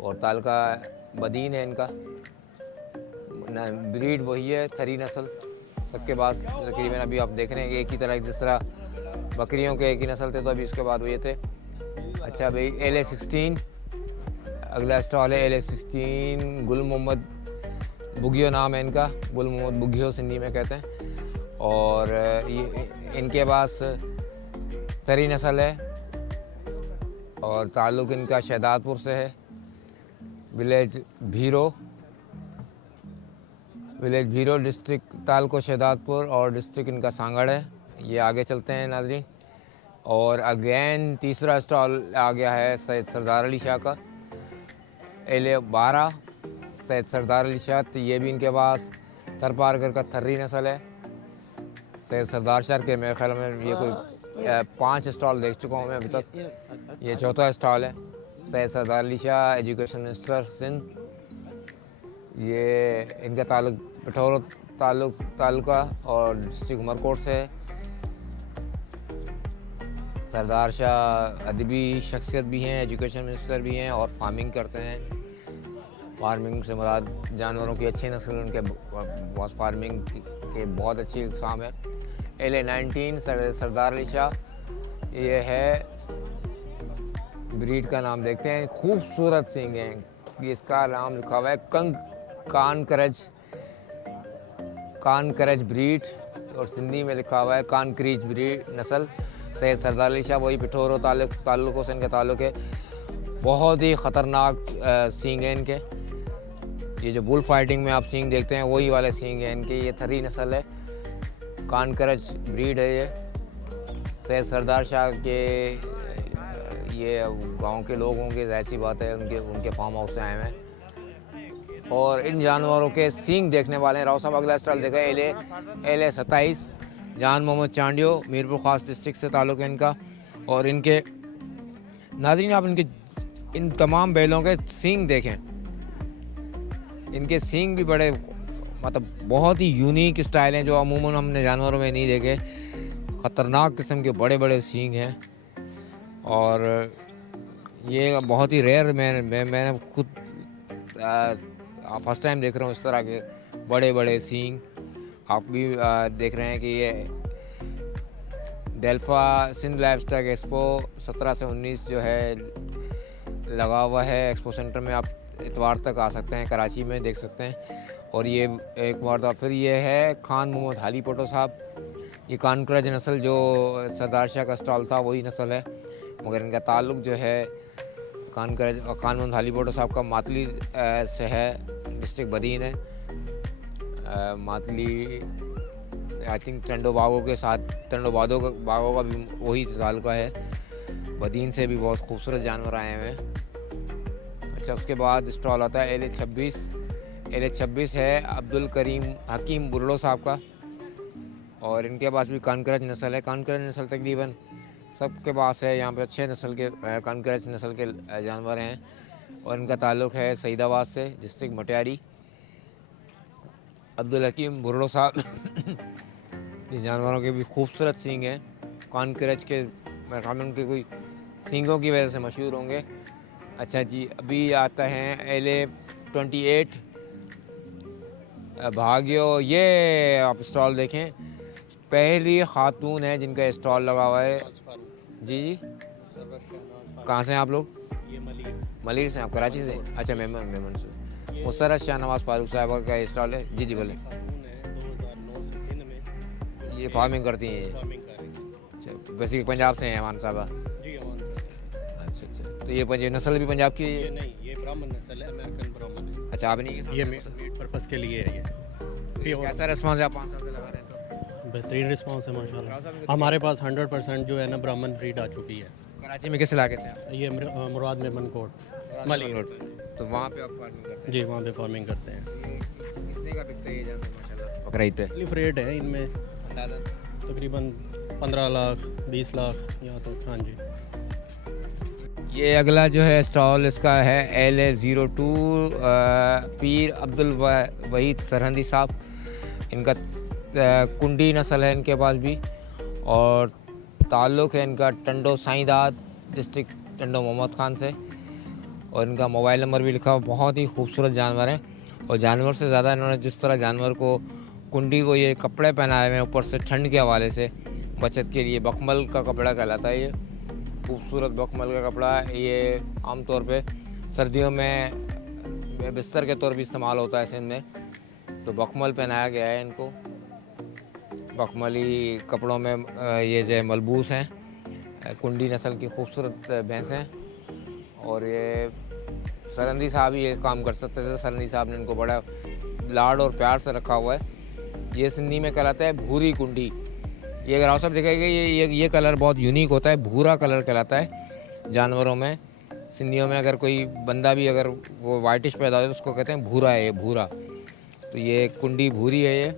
और तालुका बदीन है इनका। ब्रीड वही है, थरी नस्ल। सबके पास तकरीबन अभी आप देख रहे हैं एक ही तरह, जिस तरह बकरियों के एक ही नस्ल थे, तो अभी इसके बाद वो ये थे। अच्छा भाई, LA16 अगला स्टॉल है। LA16 गुल मोहम्मद बुगियो नाम है इनका। गुल मोहम्मद बुगियो सिंधी में कहते हैं। और ये इनके पास तरी नस्ल है और ताल्लुक़ इनका शहदादपुर से है। विलेज भीरो डिस्ट्रिक्ट तालुका शहदादपुर, और डिस्ट्रिक्ट इनका सांगड़ है। ये आगे चलते हैं नाज़रीन। और अगेन तीसरा स्टॉल आ गया है सैयद सरदार अली शाह का। LA12 सैयद सरदार अली शाह। तो ये भी इनके पास थरपारकर का थर्री नस्ल है। सैयद सरदार शाह के मेरे ख्याल में ये कोई 5 स्टॉल देख चुका हूँ मैं अभी तक। ये चौथा स्टॉल है। सैयद सरदार अली शाह, एजुकेशन मिनिस्टर सिंध। ये इनका ताल्लुक़ पिठौर तालुका और डिस्ट्रिक्ट उमरकोट से है। सरदार शाह अदबी शख्सियत भी हैं, एजुकेशन मिनिस्टर भी हैं, और फार्मिंग करते हैं। फार्मिंग से मुराद जानवरों की अच्छी नस्ल, उनके बहुत फार्मिंग के बहुत अच्छी इकसाम है। LA19 सरदार अली शाह। ये है, ब्रीड का नाम देखते हैं, खूबसूरत सींग हैं। इसका नाम लिखा हुआ है कानकरज ब्रीड, और सिंधी में लिखा हुआ है कानक्रीज ब्रीड नस्ल। सैयद सरदार अली शाह वही पिठोरो ताल्लुकों से इनका ताल्लुक़ है। बहुत ही ख़तरनाक सींग है इनके। ये जो बुल फाइटिंग में आप सींग देखते हैं वही वाले सींग हैं इनके। ये थरी नस्ल है, कानकरज ब्रीड है ये। सैयद सरदार शाह के ये गांव के लोग होंगे, जाहिर सी बात है, उनके फार्म हाउस से आए हैं। और इन जानवरों के सींग देखने वाले हैं। राव साहब अगला स्टॉल देखा LA27 जान मोहम्मद चांडियो, मीरपुर ख़ास डिस्ट्रिक्ट से ताल्लुक़ है इनका। और इनके नाज़रीन आप इन तमाम बैलों के सींग देखें। इनके सींग भी बड़े मतलब बहुत ही यूनिक स्टाइल हैं, जो अमूमन हमने जानवरों में नहीं देखे। ख़तरनाक किस्म के बड़े बड़े सींग हैं, और ये बहुत ही रेयर मैंने खुद फर्स्ट टाइम देख रहा हूँ इस तरह के बड़े बड़े सींग। आप भी देख रहे हैं कि ये डेल्फा सिंध लाइवस्टॉक एक्सपो 17 से 19 जो है लगा हुआ है एक्सपो सेंटर में। आप इतवार तक आ सकते हैं, कराची में देख सकते हैं। और ये एक बार फिर ये है खान मोहम्मद हाली पोटो साहब। ये कानकरज नस्ल जो सरदार शाह का स्टॉल था वही नस्ल है, मगर इनका ताल्लुक़ जो है खान मोहम्मद हाली पोटो साहब का मातली से है, डिस्ट्रिक्ट बदीन है। मातली आई थिंक टंडो बागों के साथ, टंडो बागों का भी वही ताल्लुका है। बदीन से भी बहुत खूबसूरत जानवर आए हुए हैं। अच्छा, उसके बाद स्टॉल आता है LH26 है अब्दुल करीम हकीम बुर्लो साहब का, और इनके पास भी कानकरज नस्ल है। कानकरज नस्ल तकरीबन सबके पास है, यहाँ पे अच्छे नस्ल के कानकरज नस्ल के जानवर हैं, और इनका ताल्लुक़ है सईदाबाद से, डिस्ट्रिक्ट मटियारी। अब्दुल हकीम बुर्लो साहब ये जानवरों के भी खूबसूरत सींग हैं, कानकरज के मेरे ख्याल में उनके कोई सींगों की वजह से मशहूर होंगे। अच्छा जी, अभी आता है LA28 भाग्यो। ये आप स्टॉल देखें, पहली खातून है जिनका स्टॉल लगा हुआ है। जी, कहाँ से हैं आप लोग? मलिर से, आप कराची से? अच्छा, मेमन से। मुसरत शाहनवाज फारूक साहब का स्टॉल है। जी वैसे ये फार्मिंग करती हैं ये? अच्छा, वैसे पंजाब से हैं अमान साहबा? अच्छा, तो ये नस्ल भी पंजाब की है? नहीं, ये ब्राह्मण नस्ल है, अमेरिकन ब्राह्मण है। अच्छा, आपने ये मीट पर्पस के लिए है ये। कैसा रिस्पॉन्स है? आप 5 साल से लगा रहे हैं तो बेहतरीन रिस्पांस है माशाल्लाह। हमारे पास 100% जो है ना ब्राह्मण ब्रीड आ चुकी है। कराची में किस इलाके से हैं? ये मुराद मेमन कोट मलिक रोड। तो वहाँ पे आप फार्मिंग करते हैं? जी, वहाँ पे फार्मिंग करते हैं। कितने का बिकता है ये जानवर माशाल्लाह बकरा ईद पे? तकलीफ रेट है इनमें अंदाज़न तकरीबन 15 लाख 20 लाख यहाँ तक। हाँ जी। ये अगला जो है स्टॉल इसका है LA02 पीर अब्दुल वहीद सरहंदी साहब। इनका कुंडी नस्ल है इनके पास भी, और ताल्लुक़ है इनका टंडो साईदाद डिस्ट्रिक्ट टंडो मोहम्मद ख़ान से, और इनका मोबाइल नंबर भी लिखा हुआ। बहुत ही खूबसूरत जानवर हैं, और जानवर से ज़्यादा इन्होंने जिस तरह जानवर को कुंडी को ये कपड़े पहनाए हुए हैं ऊपर से ठंड के हवाले से बचत के लिए, बखमल का कपड़ा कहलाता है ये, खूबसूरत बखमल का कपड़ा। ये आमतौर पे सर्दियों में बिस्तर के तौर पर इस्तेमाल होता है सिंध में, तो बखमल पहनाया गया है इनको। बखमली कपड़ों में ये जो मलबूस हैं। कुंडी नस्ल की खूबसूरत भैंस हैं, और ये सरहंदी साहब ही ये काम कर सकते थे। सरहंदी साहब ने इनको बड़ा लाड और प्यार से रखा हुआ है। ये सिंधी में कहलाता है भूरी कुंडी। ये अगर आप सब देखेंगे ये कलर बहुत यूनिक होता है, भूरा कलर कहलाता है जानवरों में। सिंधियों में अगर कोई बंदा भी अगर वो वाइटिश पैदा हो तो उसको कहते हैं भूरा है, ये भूरा। तो ये कुंडी भूरी है ये।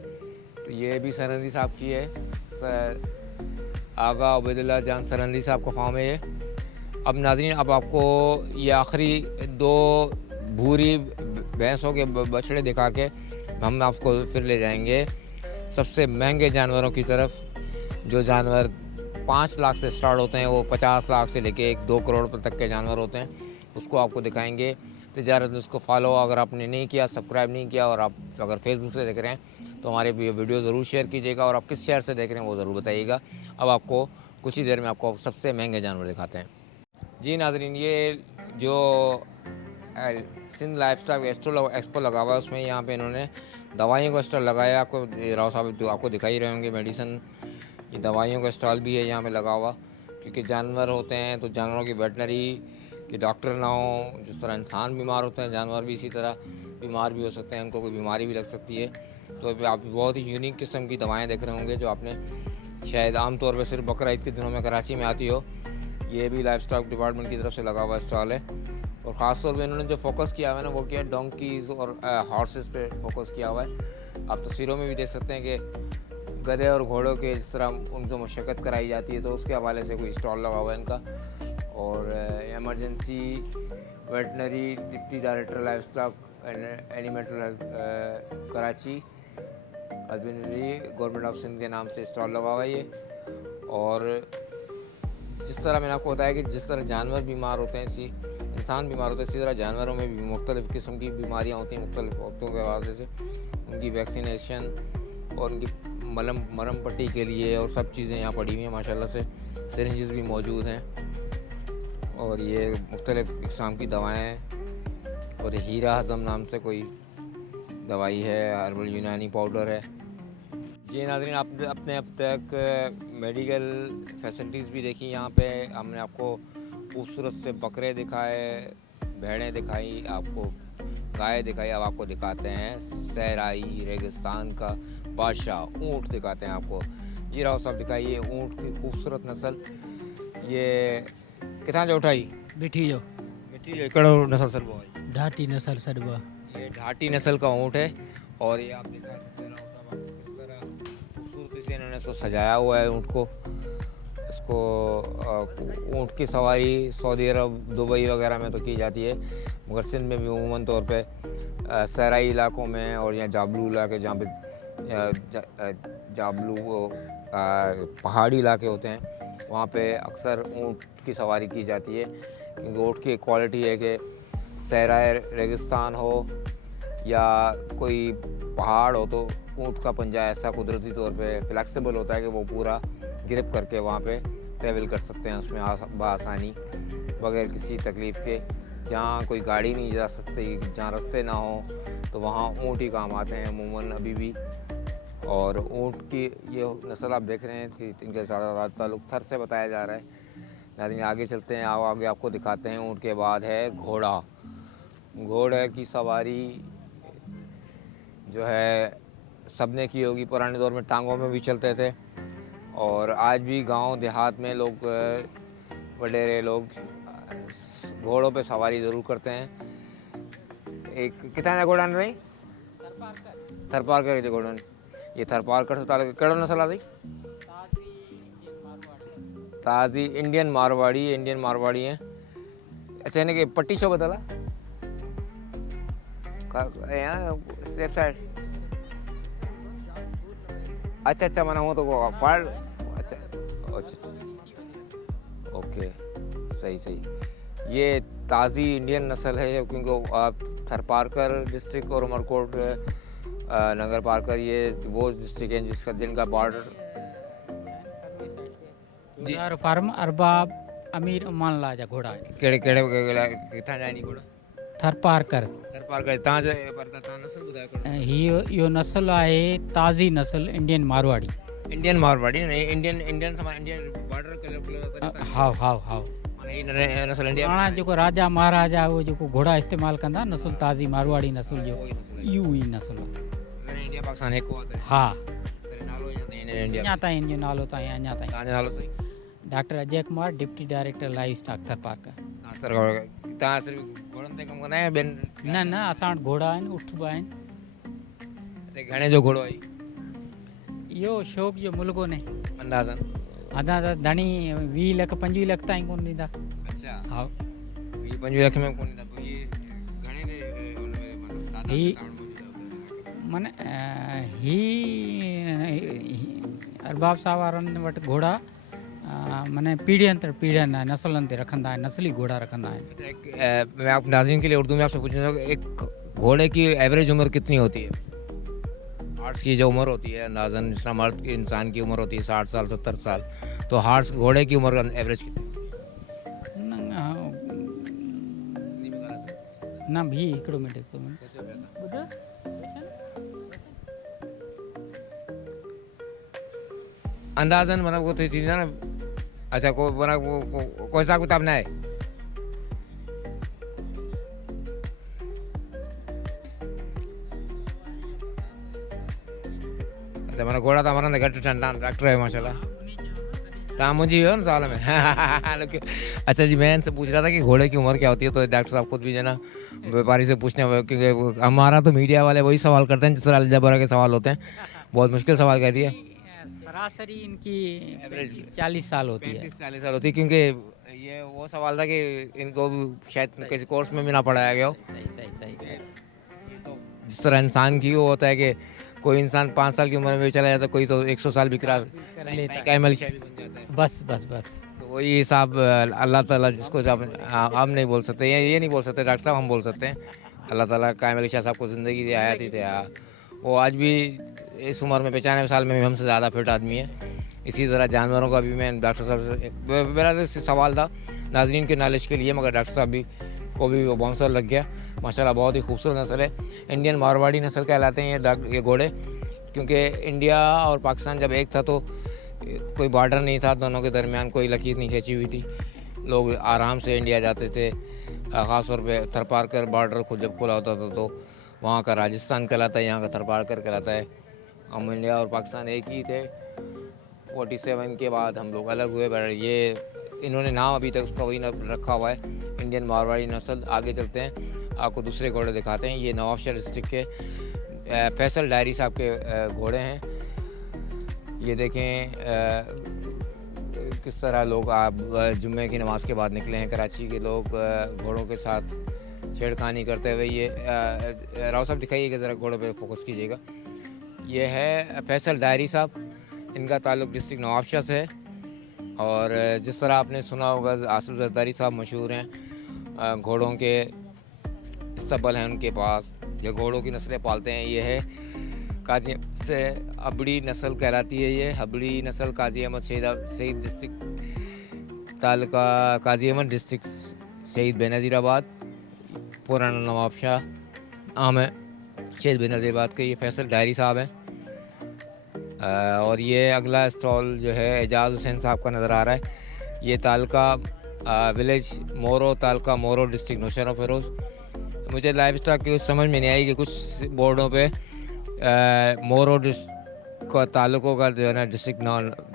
तो ये भी सरहंदी साहब की है, आगा उबैदुल्लाह जान सरहंदी साहब का फार्म है ये। अब नाज़रीन, अब आपको ये आखिरी 2 भूरी भैंसों के बछड़े दिखा के हम आपको फिर ले जाएंगे सबसे महंगे जानवरों की तरफ। जो जानवर 5 लाख से स्टार्ट होते हैं, वो 50 लाख से लेके 1-2 करोड़ तक के जानवर होते हैं, उसको आपको दिखाएंगे। तिजारत न्यूज़ को फॉलो अगर आपने नहीं किया, सब्सक्राइब नहीं किया, और आप अगर फेसबुक से देख रहे हैं तो हमारे वीडियो ज़रूर शेयर कीजिएगा, और आप किस शहर से देख रहे हैं वो ज़रूर बताइएगा। अब आपको कुछ ही देर में आपको सबसे महंगे जानवर दिखाते हैं। जी नाज़रीन, ये जो सिंध लाइफस्टाइल एक्सपो लगा हुआ है, उसमें यहाँ पे इन्होंने दवाइयों का स्टॉल लगाया। आपको राव साहब आपको दिखाई रहे होंगे मेडिसन, ये दवाइयों का स्टॉल भी है यहाँ पे लगा हुआ, क्योंकि जानवर होते हैं तो जानवरों की वेटनरी के डॉक्टर ना हो। जिस तरह इंसान बीमार होते हैं, जानवर भी इसी तरह बीमार भी हो सकते हैं, उनको कोई बीमारी भी लग सकती है। तो आप बहुत ही यूनिक किस्म की दवाएँ देख रहे होंगे जो आपने शायद आम तौर पर सिर्फ बकरा ईद के दिनों में कराची में आती हो। ये भी लाइफ स्टॉक डिपार्टमेंट की तरफ से लगा हुआ स्टॉल है, और ख़ास तौर पे इन्होंने जो फोकस किया हुआ है ना, वो किया डोंकीज़ और हॉर्सेस पे फोकस किया हुआ है। आप तस्वीरों में भी देख सकते हैं कि गधे और घोड़ों के जिस तरह उनसे मशक्क़त कराई जाती है, तो उसके हवाले से कोई स्टॉल लगा हुआ है इनका। और emergency veterinary deputy director livestock animal Karachi husbandry government of Sindh के नाम से स्टॉल लगा हुआ है ये। और जिस तरह मैंने आपको बताया कि जिस तरह जानवर बीमार होते हैं, इसी इंसान बीमार होते हैं, इसी तरह जानवरों में भी मुख्तलिफ़ किस्म की बीमारियाँ होती हैं मुख्तलिफ़ वक्तों के हवाले से। उनकी वैक्सीनेशन और उनकी मरम पट्टी के लिए और सब चीज़ें यहाँ पड़ी हुई हैं माशाल्लाह से। सिरिंजेस भी मौजूद हैं, और ये मुख्तलिफ़ इक़साम की दवाएँ हैं। और हीरा हज़म नाम से कोई दवाई है, हर्बल यूनानी पाउडर है। जी नाज़रीन, आपने अब तक मेडिकल फैसिलिटीज़ भी देखी। यहाँ पे हमने आपको खूबसूरत से बकरे दिखाए, भेड़ें दिखाई, आपको गाय दिखाई। अब आपको दिखाते हैं सहराई रेगिस्तान का बादशाह ऊँट दिखाते हैं आपको। ये राव साहब दिखाइए ऊँट की खूबसूरत नस्ल। ये कितना जो उठाई बिठी जो मिट्टी जो कड़ो नस्ल सरबो है ढाटी नस्ल सरबा ये ढाटी नस्ल का ऊँट है और ये आप दिखा सकते हैं साहब आपको किस तरह खूबसूरती से इन्होंने इसको सजाया हुआ है ऊँट को। इसको ऊँट की सवारी सऊदी अरब दुबई वगैरह में तो की जाती है मगर सिंध में भी अमूमन तौर पे सहराई इलाकों में और यहाँ जाबलू इलाके जहाँ पे जाबलू पहाड़ी इलाके होते हैं वहाँ पे अक्सर ऊँट की सवारी की जाती है क्योंकि ऊँट की क्वालिटी है कि सहराए रेगिस्तान हो या कोई पहाड़ हो तो ऊँट का पंजा ऐसा कुदरती तौर पे फ्लेक्सिबल होता है कि वो पूरा ग्रिप करके वहाँ पे ट्रैवल कर सकते हैं उसमें बआसानी बगैर किसी तकलीफ़ के। जहाँ कोई गाड़ी नहीं जा सकती जहाँ रास्ते ना हो तो वहाँ ऊँट ही काम आते हैं अमूमन अभी भी। और ऊँट की ये नस्ल आप देख रहे हैं इनके ज़्यादा ताल्लुक थर से बताया जा रहा है। लेकिन आगे चलते हैं आगे आपको दिखाते हैं। ऊँट के बाद है घोड़ा। घोड़े की सवारी जो है सबने की होगी, पुराने दौर में टांगों में भी चलते थे और आज भी गांव देहात में लोग वडेरे लोग घोड़ों पे सवारी ज़रूर करते हैं। एक कितना घोड़ा नहीं थरपारकर घोड़ा ये थरपारकर से ताल्लुक कड़ो नस्ल आ गई ताज़ी इंडियन मारवाड़ी हैं। अच्छा इन्हें के पट्टी शो बदला सेफ साइड अच्छा मैंने वो तो फाड़ अच्छा ओके सही ये ताज़ी इंडियन नस्ल है क्योंकि आप थरपारकर डिस्ट्रिक्ट और उमरकोट नगर पारकर ये वो डिस्ट्रिक्ट हैं जिनका बॉर्डर जी फार्म अरबाब अमीर उमान लाजा घोड़ा है केड़े कितना जानी घोड़ा थरपारकर ताज पर नस्ल बुधायो करो यो नस्ल आहे ताज़ी नस्ल इंडियन मारवाड़ी नहीं इंडियन बॉर्डर के हाउ माने नस्ल इंडिया हाणे जेको राजा महाराजा वो जेको घोड़ा इस्तेमाल कंदा नस्ल ताज़ी मारवाड़ी नस्ल जो यू ई नस्ल इंडिया पाकिस्तान एक होता है हाँ नालो इंडिया अञा ताईं जो नालो ताईं अञा ताईं ताजो नालो सही doctor Ajay Kumar deputy director live stock Tharparkar sir ता सिर्फ घोड़न ते कम कंदा आहियो बेन न असां वटि घोड़ा आहिनि उठ बि आहिनि अच्छा घणे जो घोड़ो आहे इहो शौक़ जो मुल्को ने अंदाज़न अदा त धणी 20 लख 25 लख ताईं कोन ॾींदा अच्छा हा 25 लख में कोन ॾींदा तो ये घणे रे उन में मतलब ही मन ही अरबाब साहब वारनि वटि घोड़ा माने पीढ़ियनि ते नस्लनि ते रखंदा आहिनि नस्ली घोड़ा रखंदा आहिनि। मैं आप नाज़रीन के लिए उर्दू में आपसे पूछना चाहूँगा एक घोड़े की एवरेज उम्र कितनी होती है? हार्स की जो उम्र होती है अंदाज़न जिस तरह मर्द की इंसान की उम्र होती है 60 साल 70 साल तो हार्स घोड़े की उम्र एवरेज कितनी ना भी हिकिड़ो मिनट अंदाज़न मतलब वो थी ना अच्छा को बना कोई हिसाब किताब ना है अच्छा मैंने घोड़ा था हमारा घट ठंडा डॉक्टर है माशाल्लाह ता मुझे हो ना साल में अच्छा जी मैं इनसे पूछ रहा था कि घोड़े की उम्र क्या होती है तो डॉक्टर साहब खुद भी जो ना व्यापारी से पूछने क्योंकि हमारा तो मीडिया वाले वही सवाल करते हैं जिस तरह अलजबरा के सवाल होते हैं बहुत मुश्किल सवाल कह दिए सरासरी इनकी 40 साल होती है 40 साल होती है क्योंकि ये वो सवाल था कि इनको शायद किसी कोर्स में भी ना पढ़ाया गया हो सही जिस तरह इंसान की वो होता है कि कोई इंसान 5 साल की उम्र में चला जाता है कोई तो 100 साल भी करा कैमल शायद बन जाता है बस तो वही हिसाब अल्लाह ताला जिसको जब हम नहीं बोल सकते ये नहीं बोल सकते डॉक्टर साहब हम बोल सकते हैं अल्लाह ताला कायम शाह साहब को ज़िंदगी दी आया थी वो आज भी इस उम्र में 95 साल में भी हमसे ज़्यादा फिट आदमी है। इसी तरह जानवरों का भी मैं डॉक्टर साहब से मेरा तो सवाल था नाज़रीन के नॉलेज के लिए मगर डॉक्टर साहब भी को भी वो बाउंसर लग गया माशाल्लाह बहुत ही खूबसूरत नस्ल है इंडियन मारवाड़ी नस्ल कहलाते हैं ये घोड़े क्योंकि इंडिया और पाकिस्तान जब एक था तो कोई बॉर्डर नहीं था दोनों के दरमियान कोई लकीर नहीं खींची हुई थी लोग आराम से इंडिया जाते थे ख़ास तौर पे थरपारकर बॉर्डर खुद जब खुला होता था तो वहाँ का राजस्थान कहलाता है यहाँ का थरपारकर कहलाता है हम इंडिया और पाकिस्तान एक ही थे 47 के बाद हम लोग अलग हुए बट ये इन्होंने नाम अभी तक उसका वही रखा हुआ है, इंडियन मारवाड़ी नस्ल। आगे चलते हैं, आपको दूसरे घोड़े दिखाते हैं। ये नवाबशहर डिस्ट्रिक्ट के फैसल डायरी साहब के घोड़े हैं। ये देखें किस तरह लोग आप जुम्मे की नमाज़ के बाद निकले हैं। कराची के लोग घोड़ों के साथ छेड़खानी करते हुए। ये राव साहब दिखाइएगा ज़रा, घोड़े पे फोकस कीजिएगा। ये है फैसल डायरी साहब, इनका ताल्लुक़ डिस्ट्रिक्ट नवाबशाह से है। और जिस तरह आपने सुना होगा आसिफ जरदारी साहब मशहूर हैं, घोड़ों के इस्तबल हैं उनके पास, ये घोड़ों की नस्लें पालते हैं। ये है काजी से अबड़ी नस्ल कहलाती है। ये हबड़ी नस्ल काजी अहमद शहीद डिस्ट्रिक्ट तालुका काजी अहमद डिस्ट्रिक्ट शहीद बेनज़ीराबाद पुराना नवाबशाह आम शहीद बेनज़ीराबाद के ये फैसल डायरी साहब हैं। और ये अगला स्टॉल जो है एजाज़ हुसैन साहब का नज़र आ रहा है। ये तालका विलेज मोरो, तालका मोरो डिस्ट्रिक्ट नौशहरा फ़िरोज़। मुझे लाइव स्टॉक की कुछ समझ में नहीं आई कि कुछ बोर्डों पे मोरो का ताल्लुक़ होगा जो है ना डिस्ट्रिक्ट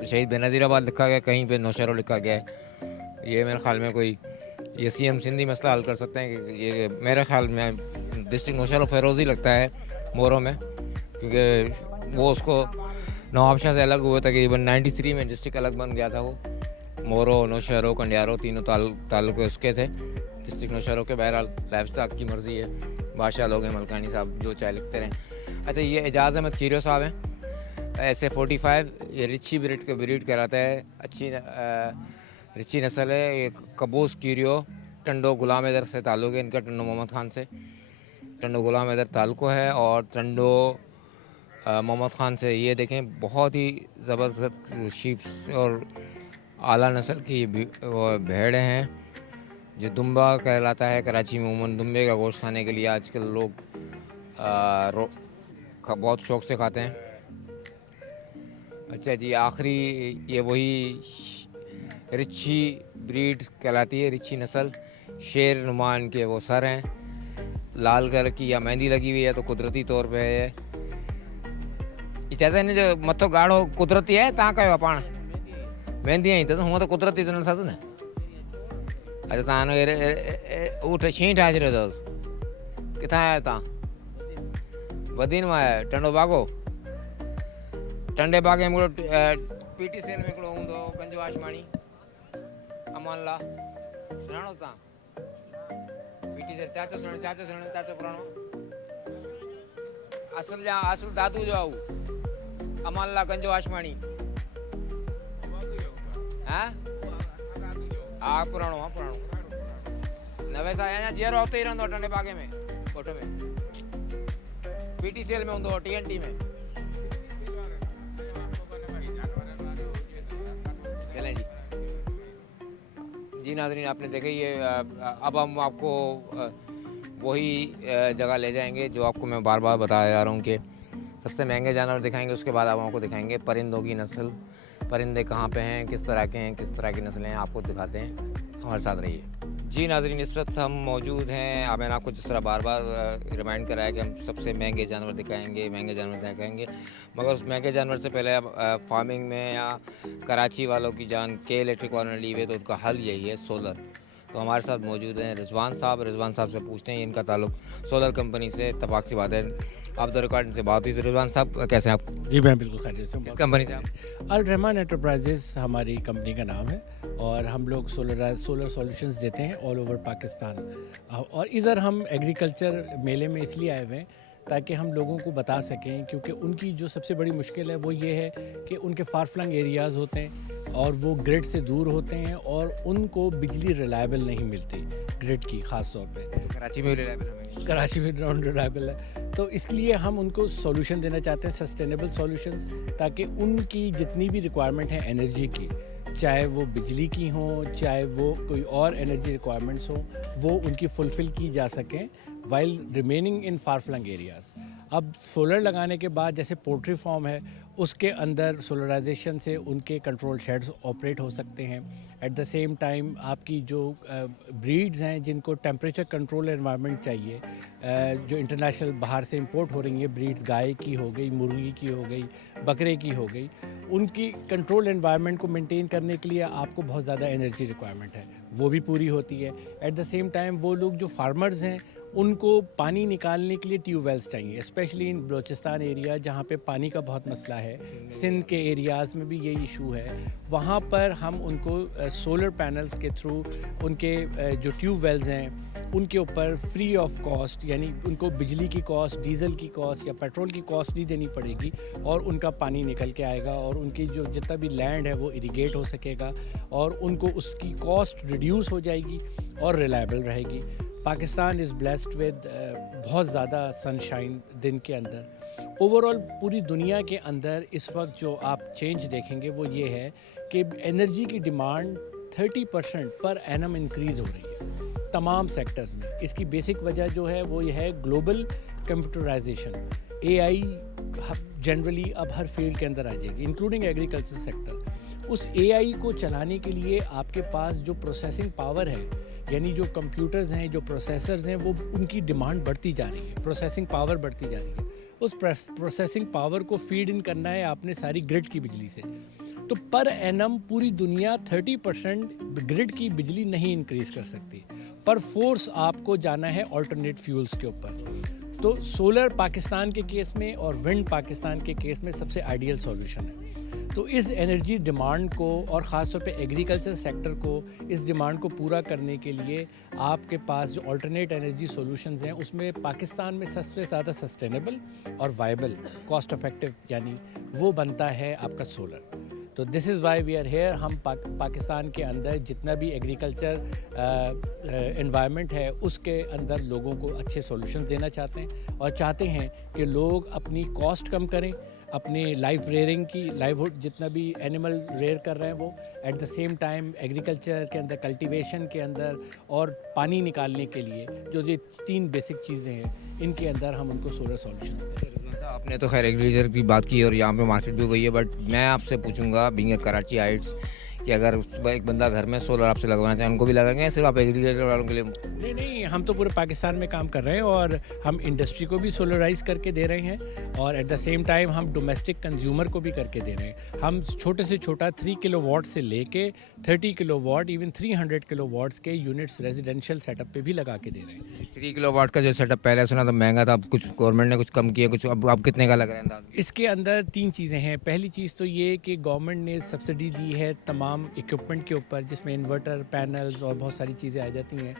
शहीद बेनज़ीराबाद लिखा गया, कहीं पे नौशहरा लिखा गया है। ये मेरे ख्याल में कोई ये सीएम सिंधी मसला हल कर सकते हैं कि ये मेरे ख्याल में डिस्ट्रिक्ट नौशहरा फ़िरोज़ ही लगता है मोरो में, क्योंकि वो उसको नवाबशाह से अलग हुआ तकरीबन 93 में डिस्ट्रिक्ट अलग बन गया था। वो मोरो, नौशहरा, कंडियारो तीनों ताल्लुक़ उसके थे डिस्ट्रिक्ट नौशहरा के। बहरहाल लाइफ स्टॉक की मर्ज़ी है, बादशाह लोग हैं मलकानी साहब, जो चाहे लिखते रहें। अच्छा, ये एजाज़ अहमद कीरो साहब हैं, ऐसे 45। ये रिची ब्रीड कहलाता है, अच्छी रिची नस्ल है। ये कबूस कीरियो टंडो गुलाम हैदर से ताल्लुक़ है इनका, टंडो मोहम्मद ख़ान से टंडो गुलाम हैदर ताल्लुक़ है। और टंडो मोहम्मद ख़ान से ये देखें बहुत ही ज़बरदस्त शीप्स और आला नस्ल की भेड़ें हैं। जो दुम्बा कहलाता है कराची में, उमूमन दुम्बे का गोश्त खाने के लिए आजकल लोग बहुत शौक़ से खाते हैं। अच्छा जी, आखिरी ये वही रिची ब्रीड कहलाती है, रिची नस्ल। शेर नुमान के वो सर हैं, लाल कलर की या मेहंदी लगी हुई है तो कुदरती तौर पे है। इजाज़त जो मथो गाढ़ो कुदरती है, तव्हां कयो पाण मेहंदी आई अथसि, हूअं त कुदरती त न अथसि न। अच्छा, तव्हां ऊठ शीं ठाहे छॾियो अथसि। किथां आया तव्हां? वदीन मां आया, टंडो बागो। टंडे बागे में पीटी सेल में हिकिड़ो हूंदो गंजो आशमाणी अमान ला, सुञाणो तव्हां? पीटी सेल चाचो चाचो पुराणो असुल दादू जो आहे अमान ला गंजो आशमाणी। हाँ पुराणो, हाँ पुराणो नवे साल अञा जीअरो हुते ई रहंदो आहे टंडे बागे में, कोठ में। पीटी सेल में हूंदो, TNT में। चलें जी नाज़रीन, आपने देखा ये अब हम आपको वही जगह ले जाएंगे जो आपको मैं बार बार बताया जा रहा हूँ कि सबसे महंगे जानवर दिखाएंगे। उसके बाद आप आपको दिखाएंगे परिंदों की नस्ल, परिंदे कहाँ पे हैं, किस तरह के हैं, किस तरह की नस्लें हैं, आपको दिखाते हैं। हमारे साथ रहिए जी नाज़रीन। इस वक्त हम मौजूद हैं, मैंने आपको जिस तरह बार बार रिमाइंड कराया कि हम सबसे महंगे जानवर दिखाएंगे, मगर उस महंगे जानवर से पहले अब फार्मिंग में या कराची वालों की जान के इलेक्ट्रिक वालों ने ली हुई है, तो उनका हल यही है सोलर। तो हमारे साथ मौजूद हैं रिजवान साहब से पूछते हैं इनका ताल्लुक़ सोलर कंपनी से। इत्तफाक सी बात है आप द रिकॉर्ड से बात हुई। तो रिजवान साहब कैसे हैं आप? जी मैं बिल्कुल खैरियत से हूँ। किस कंपनी से आप? अल रहमान एंटरप्राइजेस हमारी कंपनी का नाम है, और हम लोग सोलर सॉल्यूशंस देते हैं ऑल ओवर पाकिस्तान। और इधर हम एग्रीकल्चर मेले में इसलिए आए हुए हैं ताकि हम लोगों को बता सकें, क्योंकि उनकी जो सबसे बड़ी मुश्किल है वो ये है कि उनके फार फ्लंग एरियाज़ होते हैं और वो ग्रिड से दूर होते हैं और उनको बिजली रिलायबल नहीं मिलती, ग्रिड की ख़ास तौर पे। तो कराची में कराची में नॉन रिलायबल है, तो इसलिए हम उनको सॉल्यूशन देना चाहते हैं, सस्टेनेबल सॉल्यूशंस, ताकि उनकी जितनी भी रिक्वायरमेंट है एनर्जी की, चाहे वो बिजली की हो, चाहे वो कोई और एनर्जी रिक्वायरमेंट्स हो, वो उनकी फुलफ़िल की जा सकें while remaining in far flung areas. अब सोलर लगाने के बाद जैसे पोल्ट्री फार्म है, उसके अंदर सोलराइजेशन से उनके कंट्रोल शेड्स ऑपरेट हो सकते हैं। एट द सेम टाइम आपकी जो ब्रीड्स हैं जिनको टेम्परेचर कंट्रोल एनवायरनमेंट चाहिए, जो इंटरनेशनल बाहर से इंपोर्ट हो रही है ब्रीड्स, गाय की हो गई, मुर्गी की हो गई, बकरे की हो गई, उनकी कंट्रोल एनवायरनमेंट को मेंटेन करने के लिए आपको बहुत ज़्यादा एनर्जी रिक्वायरमेंट है, वो भी पूरी होती है। एट द सेम टाइम वो लोग जो फार्मर्स हैं उनको पानी निकालने के लिए ट्यूबवेल्स चाहिए, स्पेशली इन बलूचिस्तान एरिया जहाँ पे पानी का बहुत मसला है। सिंध के एरियाज़ में भी ये इशू है। वहाँ पर हम उनको सोलर पैनल्स के थ्रू उनके जो ट्यूबवेल्स हैं उनके ऊपर फ्री ऑफ कॉस्ट, यानी उनको बिजली की कॉस्ट, डीजल की कॉस्ट या पेट्रोल की कॉस्ट नहीं देनी पड़ेगी और उनका पानी निकल के आएगा और उनकी जो जितना भी लैंड है वो इरिगेट हो सकेगा और उनको उसकी कॉस्ट रिड्यूस हो जाएगी और रिलायबल रहेगी। पाकिस्तान इज़ ब्लेस्ड विद बहुत ज़्यादा सनशाइन दिन के अंदर। ओवरऑल पूरी दुनिया के अंदर इस वक्त जो आप चेंज देखेंगे वो ये है कि एनर्जी की डिमांड 30% पर एनम इंक्रीज़ हो रही है तमाम सेक्टर्स में। इसकी बेसिक वजह जो है वो ये है ग्लोबल कंप्यूटराइजेशन। AI जनरली अब हर फील्ड के अंदर आ जाएगी, इंक्लूडिंग एग्रीकल्चर सेक्टर। उस AI को चलाने के लिए आपके पास जो प्रोसेसिंग पावर है, यानी जो कंप्यूटर्स हैं, जो प्रोसेसर्स हैं, वो उनकी डिमांड बढ़ती जा रही है, प्रोसेसिंग पावर बढ़ती जा रही है। उस प्रोसेसिंग पावर को फीड इन करना है आपने सारी ग्रिड की बिजली से। तो पर एनम पूरी दुनिया 30% ग्रिड की बिजली नहीं इंक्रीज़ कर सकती, पर फोर्स आपको जाना है ऑल्टरनेट फ्यूल्स के ऊपर। तो सोलर पाकिस्तान के केस में और विंड पाकिस्तान के केस में सबसे आइडियल सॉल्यूशन है। तो इस एनर्जी डिमांड को और ख़ास तौर पे एग्रीकल्चर सेक्टर को इस डिमांड को पूरा करने के लिए आपके पास जो अल्टरनेट एनर्जी सॉल्यूशंस हैं उसमें पाकिस्तान में सबसे ज़्यादा सस्टेनेबल और वाइबल, कॉस्ट इफेक्टिव यानी वो बनता है आपका सोलर। तो this is why we are here. हम पाकिस्तान के अंदर जितना भी एग्रीकल्चर एनवायरनमेंट है उसके अंदर लोगों को अच्छे सॉल्यूशंस देना चाहते हैं और चाहते हैं कि लोग अपनी कॉस्ट कम करें, अपने लाइफ रेयरिंग की, लाइवहुड जितना भी एनिमल रेयर कर रहे हैं वो, at the same time agriculture के अंदर, कल्टीवेशन के अंदर और पानी निकालने के लिए जो ये 3 बेसिक चीज़ें हैं इनके अंदर हम उनको सोलर सॉल्यूशंस दें। आपने तो खैर एग्रीकल्चर की बात की और यहाँ पे मार्केट भी वही है, बट मैं आपसे पूछूंगा बीइंग कराची हाइट्स कि अगर एक बंदा घर में सोलर आपसे लगवाना चाहे उनको भी लगाएंगे या सिर्फ आप एग्रीकल्चर वालों के लिए? नहीं, हम तो पूरे पाकिस्तान में काम कर रहे हैं और हम इंडस्ट्री को भी सोलराइज करके दे रहे हैं और एट द सेम टाइम हम डोमेस्टिक कंज्यूमर को भी करके दे रहे हैं। हम छोटे से छोटा 3 किलोवाट से लेके 30 किलोवाट, इवन 300 किलोवाट्स के यूनिट्स रेजिडेंशियल सेटअप पे भी लगा के दे रहे हैं। 3 किलोवाट का जो सेटअप पहले सुना था महंगा था, अब कुछ गवर्नमेंट ने कुछ कम किया, कुछ अब कितने का लग रहा है अंदाज़? इसके अंदर 3 चीज़ें हैं। पहली चीज़ तो ये कि गवर्नमेंट ने सब्सिडी दी है तमाम इक्विपमेंट के ऊपर जिसमें इन्वर्टर, पैनल्स और बहुत सारी चीज़ें आ जाती हैं,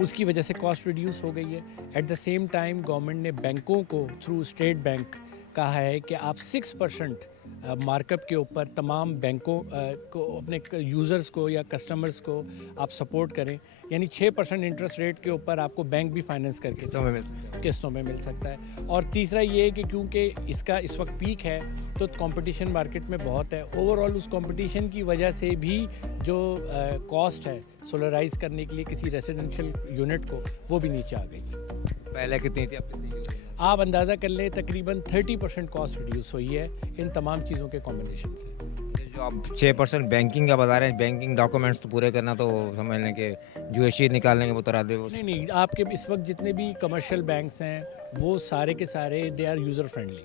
उसकी वजह से कॉस्ट रिड्यूस हो गई है। At the same time government ने बैंकों को थ्रू स्टेट बैंक कहा है कि आप 6% मार्कअप के ऊपर तमाम बैंकों को, अपने यूज़र्स को या कस्टमर्स को आप सपोर्ट करें, यानी 6% इंटरेस्ट रेट के ऊपर आपको बैंक भी फाइनेंस करके किस्तों में मिल सकता है। और तीसरा ये है कि क्योंकि इसका इस वक्त पीक है तो कंपटीशन मार्केट में बहुत है, ओवरऑल उस कंपटीशन की वजह से भी जो कॉस्ट है सोलराइज करने के लिए किसी रेजिडेंशियल यूनिट को वो भी नीचे आ गई है। पहले कितनी थी, अब कितनी? आप अंदाज़ा कर लें तकरीबन 30% कॉस्ट रिड्यूस हुई है इन तमाम चीज़ों के कॉम्बिनेशन से। जो आप 6% बैंकिंग का बता रहे हैं, बैंकिंग डॉक्यूमेंट्स तो पूरे करना तो समझ लें कि जो शीट निकालने के वो तो रात नहीं, आपके इस वक्त जितने भी कमर्शियल बैंक्स हैं वो सारे के सारे दे आर यूज़र फ्रेंडली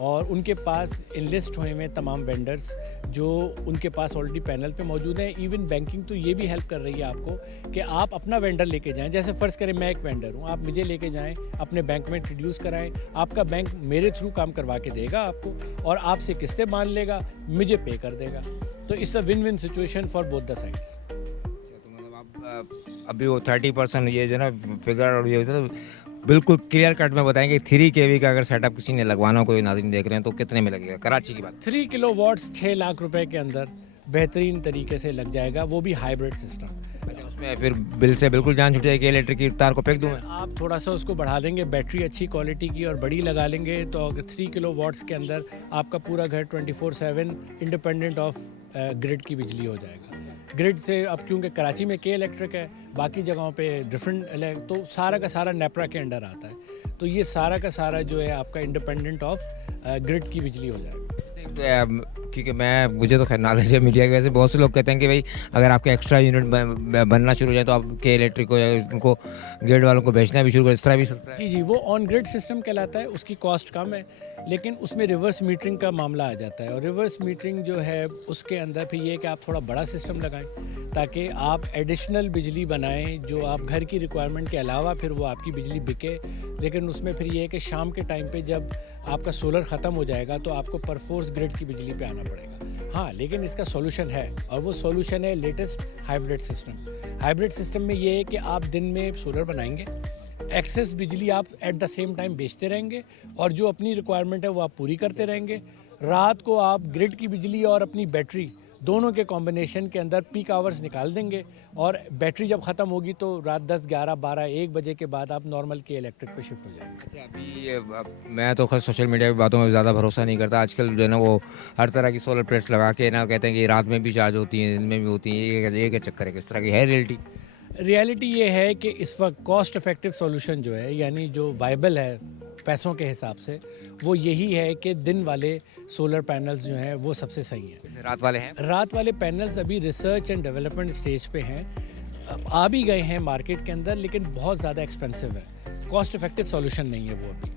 और उनके पास इनलिस्ट हुए हैं तमाम वेंडर्स जो उनके पास ऑलरेडी पैनल पे मौजूद हैं। इवन बैंकिंग तो ये भी हेल्प कर रही है आपको कि आप अपना वेंडर लेके जाएं। जैसे फ़र्ज़ करें मैं एक वेंडर हूँ, आप मुझे लेके जाएं, अपने बैंक में इंट्रोड्यूस कराएं, आपका बैंक मेरे थ्रू काम करवा के देगा आपको और आपसे किस्तें मान लेगा, मुझे पे कर देगा। तो it's a win win situation for both the sides. अभी वो 30% ये जो ना फिगर और ये तो बिल्कुल क्लियर कट में बताएंगे 3 kV का अगर सेटअप किसी ने लगवाना हो, कोई नाज़रीन देख रहे हैं तो कितने में लगेगा? कराची की बात। 3 किलोवाट्स 6 लाख रुपए के अंदर बेहतरीन तरीके से लग जाएगा, वो भी हाइब्रिड सिस्टम। अच्छा, उसमें फिर बिल से बिल्कुल जान छूट जाएगी, इलेक्ट्रिक की तार को फेंक दूँ मैं? आप थोड़ा सा उसको बढ़ा देंगे, बैटरी अच्छी क्वालिटी की और बड़ी लगा लेंगे तो अगर 3 किलोवाट्स के अंदर आपका पूरा घर 24/7 इंडिपेंडेंट ऑफ ग्रिड की बिजली हो जाएगा। ग्रिड से अब क्योंकि कराची में के इलेक्ट्रिक है, बाकी जगहों पे डिफरेंट, तो सारा का सारा नेपरा के अंडर आता है, तो ये सारा का सारा जो है आपका इंडिपेंडेंट ऑफ ग्रिड की बिजली हो जाएगा। क्योंकि मुझे तो खैर नॉलेज है मीडिया की वजह से, बहुत से लोग कहते हैं कि भाई अगर आपके एक्स्ट्रा यूनिट बनना शुरू हो जाए तो आप के इलेक्ट्रिक को या उनको ग्रिड वालों को बेचना भी शुरू कर, इस तरह भी सकता है? जी, वो ऑन ग्रिड सिस्टम कहलाता है, उसकी कॉस्ट कम है। लेकिन उसमें रिवर्स मीटरिंग का मामला आ जाता है, और रिवर्स मीटरिंग जो है उसके अंदर फिर ये है कि आप थोड़ा बड़ा सिस्टम लगाएं ताकि आप एडिशनल बिजली बनाएं जो आप घर की रिक्वायरमेंट के अलावा फिर वो आपकी बिजली बिके। लेकिन उसमें फिर ये है कि शाम के टाइम पे जब आपका सोलर ख़त्म हो जाएगा तो आपको परफोर्स ग्रिड की बिजली पे आना पड़ेगा। हाँ, लेकिन इसका सॉल्यूशन है, और वो सॉल्यूशन है latest hybrid system. Hybrid system में ये है कि आप दिन में सोलर बनाएंगे, एक्सेस बिजली आप एट द सेम टाइम बेचते रहेंगे, और जो अपनी रिक्वायरमेंट है वो आप पूरी करते रहेंगे। रात को आप ग्रिड की बिजली और अपनी बैटरी दोनों के कॉम्बिनेशन के अंदर पीक आवर्स निकाल देंगे, और बैटरी जब ख़त्म होगी तो रात 10, 11, 12, 1 बजे के बाद आप नॉर्मल के इलेक्ट्रिक पे शिफ्ट हो जाएंगे। अच्छा, अभी मैं तो खैर सोशल मीडिया की बातों में ज़्यादा भरोसा नहीं करता। आजकल जो है ना वो हर तरह की सोलर प्लेट्स लगा के ना कहते हैं कि रात में भी चार्ज होती हैं, दिन में भी होती हैं। ये क्या चक्कर है, किस तरह की है रियलिटी? रियलिटी ये है कि इस वक्त कॉस्ट इफेक्टिव सॉल्यूशन जो है, यानी जो वाइबल है पैसों के हिसाब से, वो यही है कि दिन वाले सोलर पैनल्स जो हैं वो सबसे सही हैं। जैसे रात वाले हैं, रात वाले पैनल्स अभी रिसर्च एंड डेवलपमेंट स्टेज पे हैं, आ भी गए हैं मार्केट के अंदर, लेकिन बहुत ज़्यादा एक्सपेंसिव है, कॉस्ट इफेक्टिव सॉल्यूशन नहीं है वो अभी।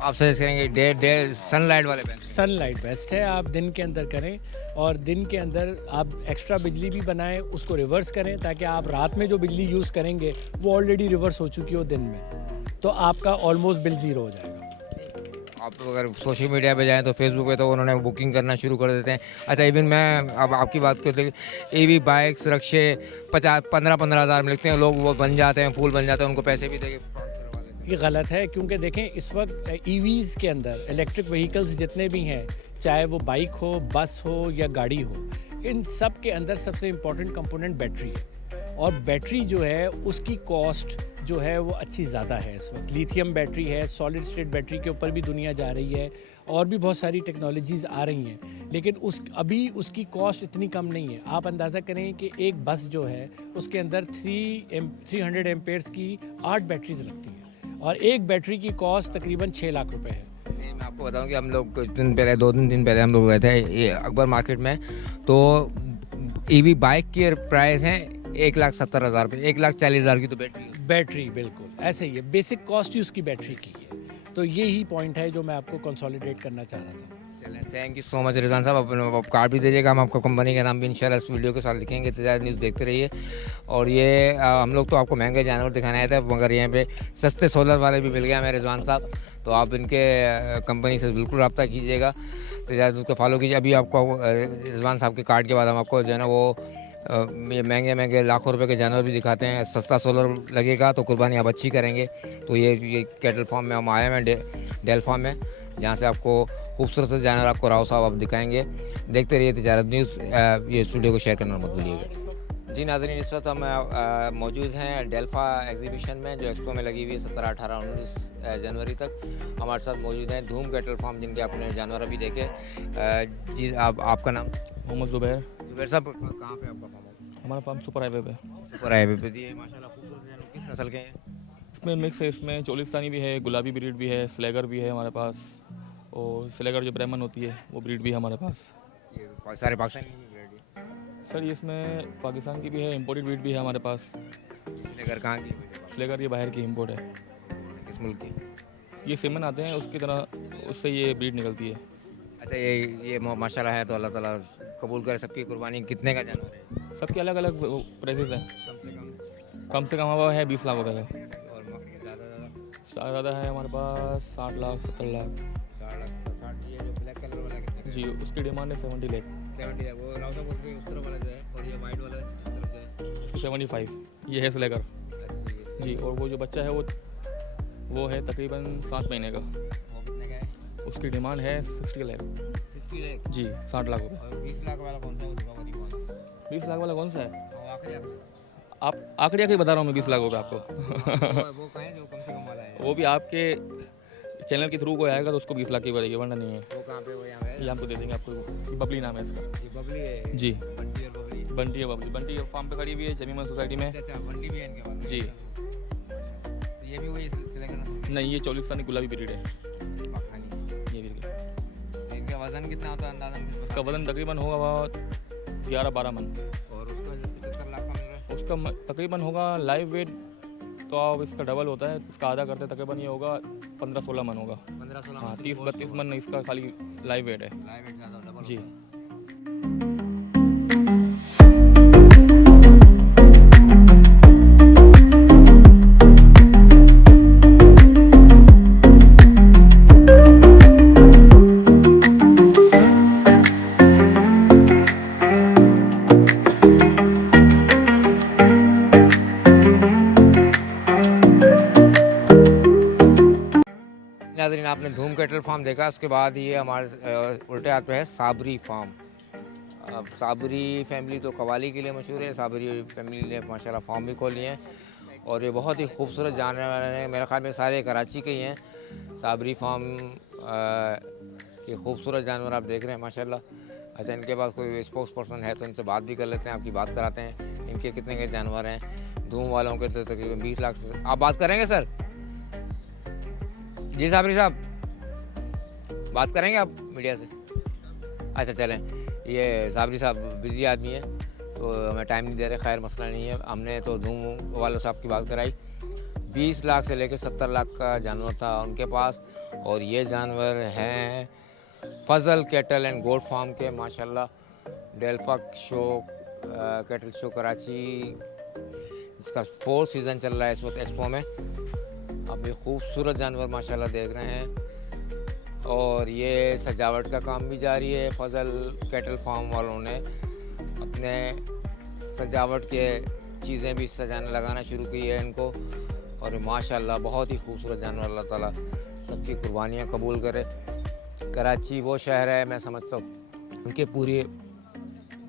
आप सजेस्ट करेंगे डे सनलाइट वाले पैनल? सनलाइट बेस्ट है, आप दिन के अंदर करें, और दिन के अंदर आप एक्स्ट्रा बिजली भी बनाएं, उसको रिवर्स करें ताकि आप रात में जो बिजली यूज़ करेंगे वो ऑलरेडी रिवर्स हो चुकी हो दिन में, तो आपका ऑलमोस्ट बिल ज़ीरो हो जाएगा। आप अगर सोशल मीडिया पे जाएं तो फेसबुक पे तो उन्होंने बुकिंग करना शुरू कर देते हैं। अच्छा, इवन मैं अब आपकी बात करते हैं, EV बाइक्स रक्शे 15-15 हज़ार में लिखते हैं लोग, वो बन जाते हैं, फूल बन जाते हैं, उनको पैसे भी देंगे। ये गलत है, क्योंकि देखें इस वक्त EVs के अंदर इलेक्ट्रिक व्हीकल्स जितने भी हैं, चाहे वो बाइक हो, बस हो या गाड़ी हो, इन सब के अंदर सबसे इम्पोर्टेंट कंपोनेंट बैटरी है, और बैटरी जो है उसकी कॉस्ट जो है वो अच्छी ज़्यादा है। इस वक्त लिथियम बैटरी है, सॉलिड स्टेट बैटरी के ऊपर भी दुनिया जा रही है, और भी बहुत सारी टेक्नोलॉजीज़ आ रही हैं, लेकिन अभी उसकी कॉस्ट इतनी कम नहीं है। आप अंदाज़ा करें कि एक बस जो है उसके अंदर 300 एम्पेयर्स की 8 बैटरीज लगती हैं, और एक बैटरी की कॉस्ट तकरीबन 6 लाख रुपए है। मैं आपको बताऊं कि हम लोग कुछ दिन पहले, 2-3 दिन पहले हम लोग गए थे ये अकबर मार्केट में, तो EV बाइक की प्राइस है 1,70,000 रुपये, 1,40,000 की तो बैटरी बिल्कुल ऐसे ही है, बेसिक कॉस्ट ही उसकी बैटरी की है। तो यही पॉइंट है जो मैं आपको कंसोलिडेट करना चाह रहा था। चलें, thank you so much Rizwan साहब। आप कार्ड भी दीजिएगा, हम आपको कंपनी का नाम भी इंशाल्लाह इस वीडियो के साथ लिखेंगे। तजारत न्यूज़ देखते रहिए। और ये हम लोग तो आपको महंगे जानवर दिखाने आए थे, मगर यहाँ पे सस्ते सोलर वाले भी मिल गए हमें रिजवान साहब, तो आप इनके कंपनी से बिल्कुल रब्ता कीजिएगा, तजारत न्यूज़ को फॉलो कीजिए। अभी आपको रिजवान साहब के कार्ड के बाद हम आपको जो है ना वो ये महंगे लाखों रुपए के जानवर भी दिखाते हैं। सस्ता सोलर लगेगा तो कुर्बानी आप अच्छी करेंगे। तो ये कैटल फार्म में हम आए हैं, डेल फार्म में, जहाँ से आपको खूबसूरत जानवर आपको राव साहब आप दिखाएंगे। देखते रहिए तजारत न्यूज़। ये स्टूडियो को शेयर करना मत भूलिएगा। जी नाज़रीन, इस वक्त हम मौजूद हैं डेल्फा एग्जीबिशन में, जो एक्सपो में लगी हुई है 17, 18, 19 जनवरी तक। हमारे साथ मौजूद हैं धूम कैटल फार्म, जिनके आपने जानवर अभी देखे। जी आपका नाम? मोहम्मद ज़ुबैर। ज़ुबैर साहब, कहाँ पे आपका फार्म? हमारा फार्म सुपर हाईवे पे। सुपर हाईवे पे। ये माशाल्लाह खूबसूरत जानवर किस नस्ल के हैं? इसमें मिक्स है, इसमें चोलिस्तानी भी है, गुलाबी ब्रीड भी है, स्लेगर भी है हमारे पास, और स्लेगर जो ब्राह्मण होती है वो ब्रीड भी है हमारे पास। ये सारे पाकिस्तानी ब्रीड है सर? ये इसमें पाकिस्तान की भी है, इम्पोर्टेड ब्रीड भी है हमारे पास। स्लेगर कहाँ की? स्लेगर ये बाहर की इम्पोर्ट है। किस मुल्क की? ये सेमन आते हैं उसकी तरह, उससे ये ब्रीड निकलती है। अच्छा, ये माशाल्लाह है, तो अल्लाह ताला कबूल करे सबकी कुर्बानी। कितने का जानवर है? सबके अलग अलग प्राइसेस हैं। कम से कम हवा है 20 लाख रुपए का, और ज़्यादा है हमारे पास 60 लाख 70 लाख। ये जो ब्लैक कलर वाला कितने? जी, उसकी डिमांड है 70 लाख। 70 लाख। वो राव साहब उस तरफ वाला जो है, और ये वाइट वाला इस तरफ जो है, उसकी 75। ये है स्लेगर जी, और वो जो बच्चा है वो है तकरीबन 7 महीने का। वो कितने का है? उसकी डिमांड है 60 लाख। 60 लाख जी, 60 लाख रुपये। और 20 लाख वाला कौन सा है? वो दिखाओ, वो दिखाओ। 20 लाख वाला कौन सा है? वो आखिरी आप आखिरी बता रहा हूँ मैं 20 लाख रुपये आपको। वो कहाँ है जो कम से कम वाला है? वो भी आपके चैनल के थ्रू कोई आएगा तो उसको 20 लाख की पड़ेगी, वरना नहीं है। वो कहाँ पे? वो यहाँ पे ये हमको दे देंगे आपको। ये बबली नाम है इसका। ये बबली है? जी, बंटी और बबली। बंटी है बबली। बंटी फार्म पे खड़ी हुई है जमीमन सोसाइटी में। अच्छा, बंटी भी है इनके पास? जी। तो ये भी वही सिलेक्शन? नहीं, ये चोलिस्तानी गुलाबी ब्रीड है। पाकिस्तानी। ये ब्रीड। इनका वजन कितना होता है अंदाजन? उसका वजन तकरीबन होगा 11-12 मन। और उसका जो 75 लाख का मिल रहा है उसका तकरीबन होगा लाइव वेट तो आप इसका डबल होता है, इसका आधा करते तकरीबन ये होगा 15-16 मन होगा। 15-16 हाँ 30-32 मन इसका खाली लाइव वेट है लाइव ज़्यादा डबल जी। नाज़रीन आपने धूम कैटल फार्म देखा, उसके बाद ये हमारे उल्टे हाथ पे है साबरी फार्म। अब साबरी फैमिली तो कवाली के लिए मशहूर है, साबरी फैमिली ने माशाल्लाह फार्म भी खोली हैं और ये बहुत ही खूबसूरत जानवर हैं। मेरे ख्याल में सारे कराची के ही हैं। साबरी फार्म के खूबसूरत जानवर आप देख रहे हैं माशाल्लाह। अच्छा, इनके पास कोई स्पोक्स पर्सन है तो इनसे बात भी कर लेते हैं, आपकी बात कराते हैं इनके कितने के जानवर हैं। धूम वालों के तो तकरीबन 20 लाख से आप बात करेंगे सर? जी साबरी साहब बात करेंगे आप मीडिया से? अच्छा चलें, ये साबरी साहब बिज़ी आदमी है तो हमें टाइम नहीं दे रहे, खैर मसला नहीं है। हमने तो धूम वालों साहब की बात कराई, 20 लाख से लेकर 70 लाख का जानवर था उनके पास। और ये जानवर हैं फजल कैटल एंड गोट फार्म के माशाल्लाह। डेल्फा शो कैटल शो कराची, इसका 4th सीज़न चल रहा है इस वक्त एक्सपो में। आप ये खूबसूरत जानवर माशाल्लाह देख रहे हैं और ये सजावट का काम भी जारी है। फजल कैटल फार्म वालों ने अपने सजावट के चीज़ें भी सजाने लगाना शुरू की है इनको और माशाल्लाह बहुत ही खूबसूरत जानवर। अल्लाह ताला सबकी कुर्बानियाँ कबूल करे। कराची वो शहर है, मैं समझता हूँ उनके पूरे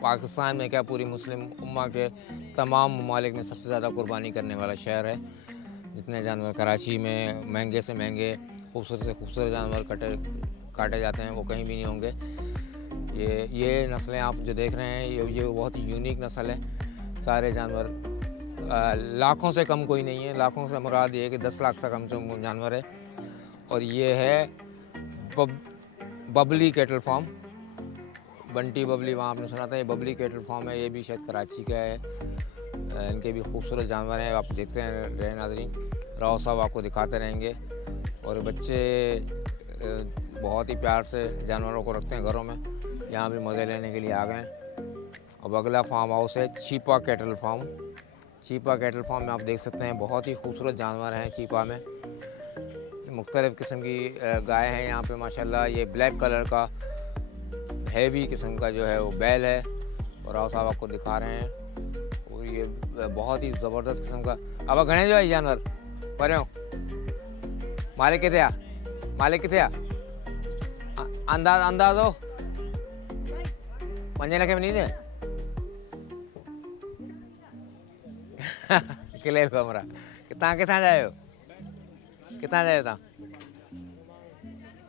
पाकिस्तान में क्या पूरी मुस्लिम उम्मा के तमाम ममालिक में सबसे ज़्यादा कुर्बानी करने वाला शहर है। जितने जानवर कराची में महंगे से महंगे खूबसूरत से खूबसूरत जानवर काटे जाते हैं वो कहीं भी नहीं होंगे। ये नस्लें आप जो देख रहे हैं ये बहुत ही यूनिक नस्ल है। सारे जानवर लाखों से कम कोई नहीं है, लाखों से मुराद ये है कि 10 लाख से कम से कम जानवर है। और ये है बबली कैटल फार्म, बंटी बबली वहाँ आपने सुना था, ये बबली कैटल फार्म है। ये भी शायद कराची का है। इनके भी खूबसूरत जानवर हैं, आप देखते हैं रहे नाज़रीन। राव साहब आपको दिखाते रहेंगे और बच्चे बहुत ही प्यार से जानवरों को रखते हैं घरों में। यहाँ भी मज़े लेने के लिए आ गए। अब अगला फार्म हाउस है Chhipa cattle farm. Chhipa cattle farm में आप देख सकते हैं बहुत ही खूबसूरत जानवर हैं। चीपा में मुख्तलिफ़ किस्म की गाय हैं यहाँ पे माशाल्लाह। ये ब्लैक कलर का हैवी किस्म का जो है वो बैल है और राव साहब आपको दिखा रहे हैं। और ये बहुत ही ज़बरदस्त किस्म का अब घने जो है जानवर पर मालिक किथे मालिक किथे अंदाज हो 5 लख में नहीं दे किले पे हमरा कितना जाए हो तहाँ?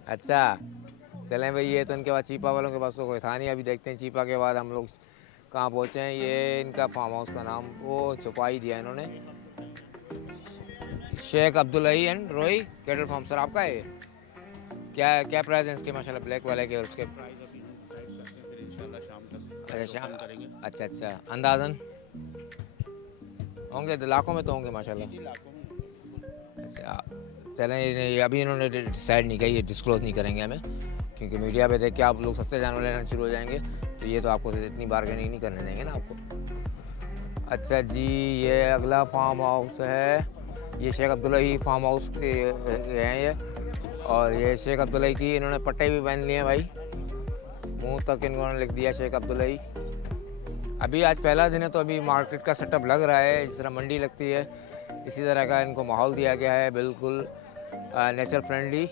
अच्छा चलें भाई, ये तो इनके पास चीपा वालों के पास तो कोई था नहीं। अभी देखते हैं चीपा के बाद हम लोग कहाँ पहुँचे हैं। ये इनका फार्म हाउस का नाम वो छुपा ही दिया इन्होंने, शेख अब्दुल्लाही एंड रोई कैटल फार्म। सर आपका है क्या प्राइस है इसके माशाल्लाह ब्लैक वाले के और उसके? अच्छा अंदाज़न होंगे लाखों में तो होंगे माशाल्लाह। अच्छा चलें, अभी इन्होंने डिसाइड नहीं किया, ये डिस्क्लोज़ नहीं करेंगे हमें क्योंकि मीडिया पे देख के आप लोग सस्ते जानवर लेना शुरू हो जाएंगे तो ये तो आपको इतनी बार्गेनिंग नहीं करने देंगे ना आपको। अच्छा जी, ये अगला फार्म हाउस है, ये शेख अब्दुल्लाही फार्म हाउस के हैं ये। और ये शेख अब्दुल्लाही की इन्होंने पट्टे भी पहन लिए हैं भाई, मुंह तक इन्होंने लिख दिया शेख अब्दुल्लाही। अभी आज पहला दिन है तो अभी मार्केट का सेटअप लग रहा है, जिस तरह मंडी लगती है इसी तरह का इनको माहौल दिया गया है, बिल्कुल नेचर फ्रेंडली।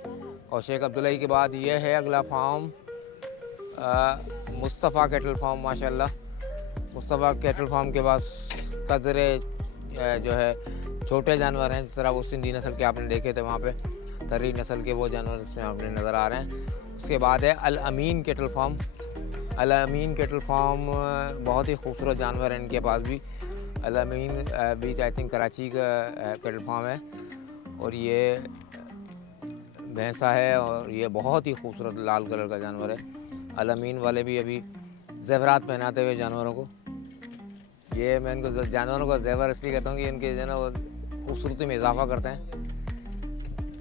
और शेख अब्दुल्लाही के बाद ये है अगला फार्म मुस्तफ़ा कैटल फार्म। माशाल्लाह मुस्तफ़ा कैटल फार्म के पास कदरे जो है छोटे जानवर हैं, जिस तरह वो सिंधी नस्ल के आपने देखे थे वहाँ पे, तरी नस्ल के वो जानवर इसमें आपने नज़र आ रहे हैं। उसके बाद है अल अमीन कैटल फार्म। अल अमीन कैटल फार्म बहुत ही खूबसूरत जानवर हैं इनके पास भी। अल अमीन भी आई थिंक कराची का कैटल फार्म है और ये भैंसा है और ये बहुत ही खूबसूरत लाल कलर का जानवर है। अल अमीन वाले भी अभी ज़ेवरात पहनाते हुए जानवरों को, ये मैं इनको जानवरों का ज़ेवर इसलिए कहता हूँ कि इनके जो है ना वो खूबसूरती में इजाफा करते हैं।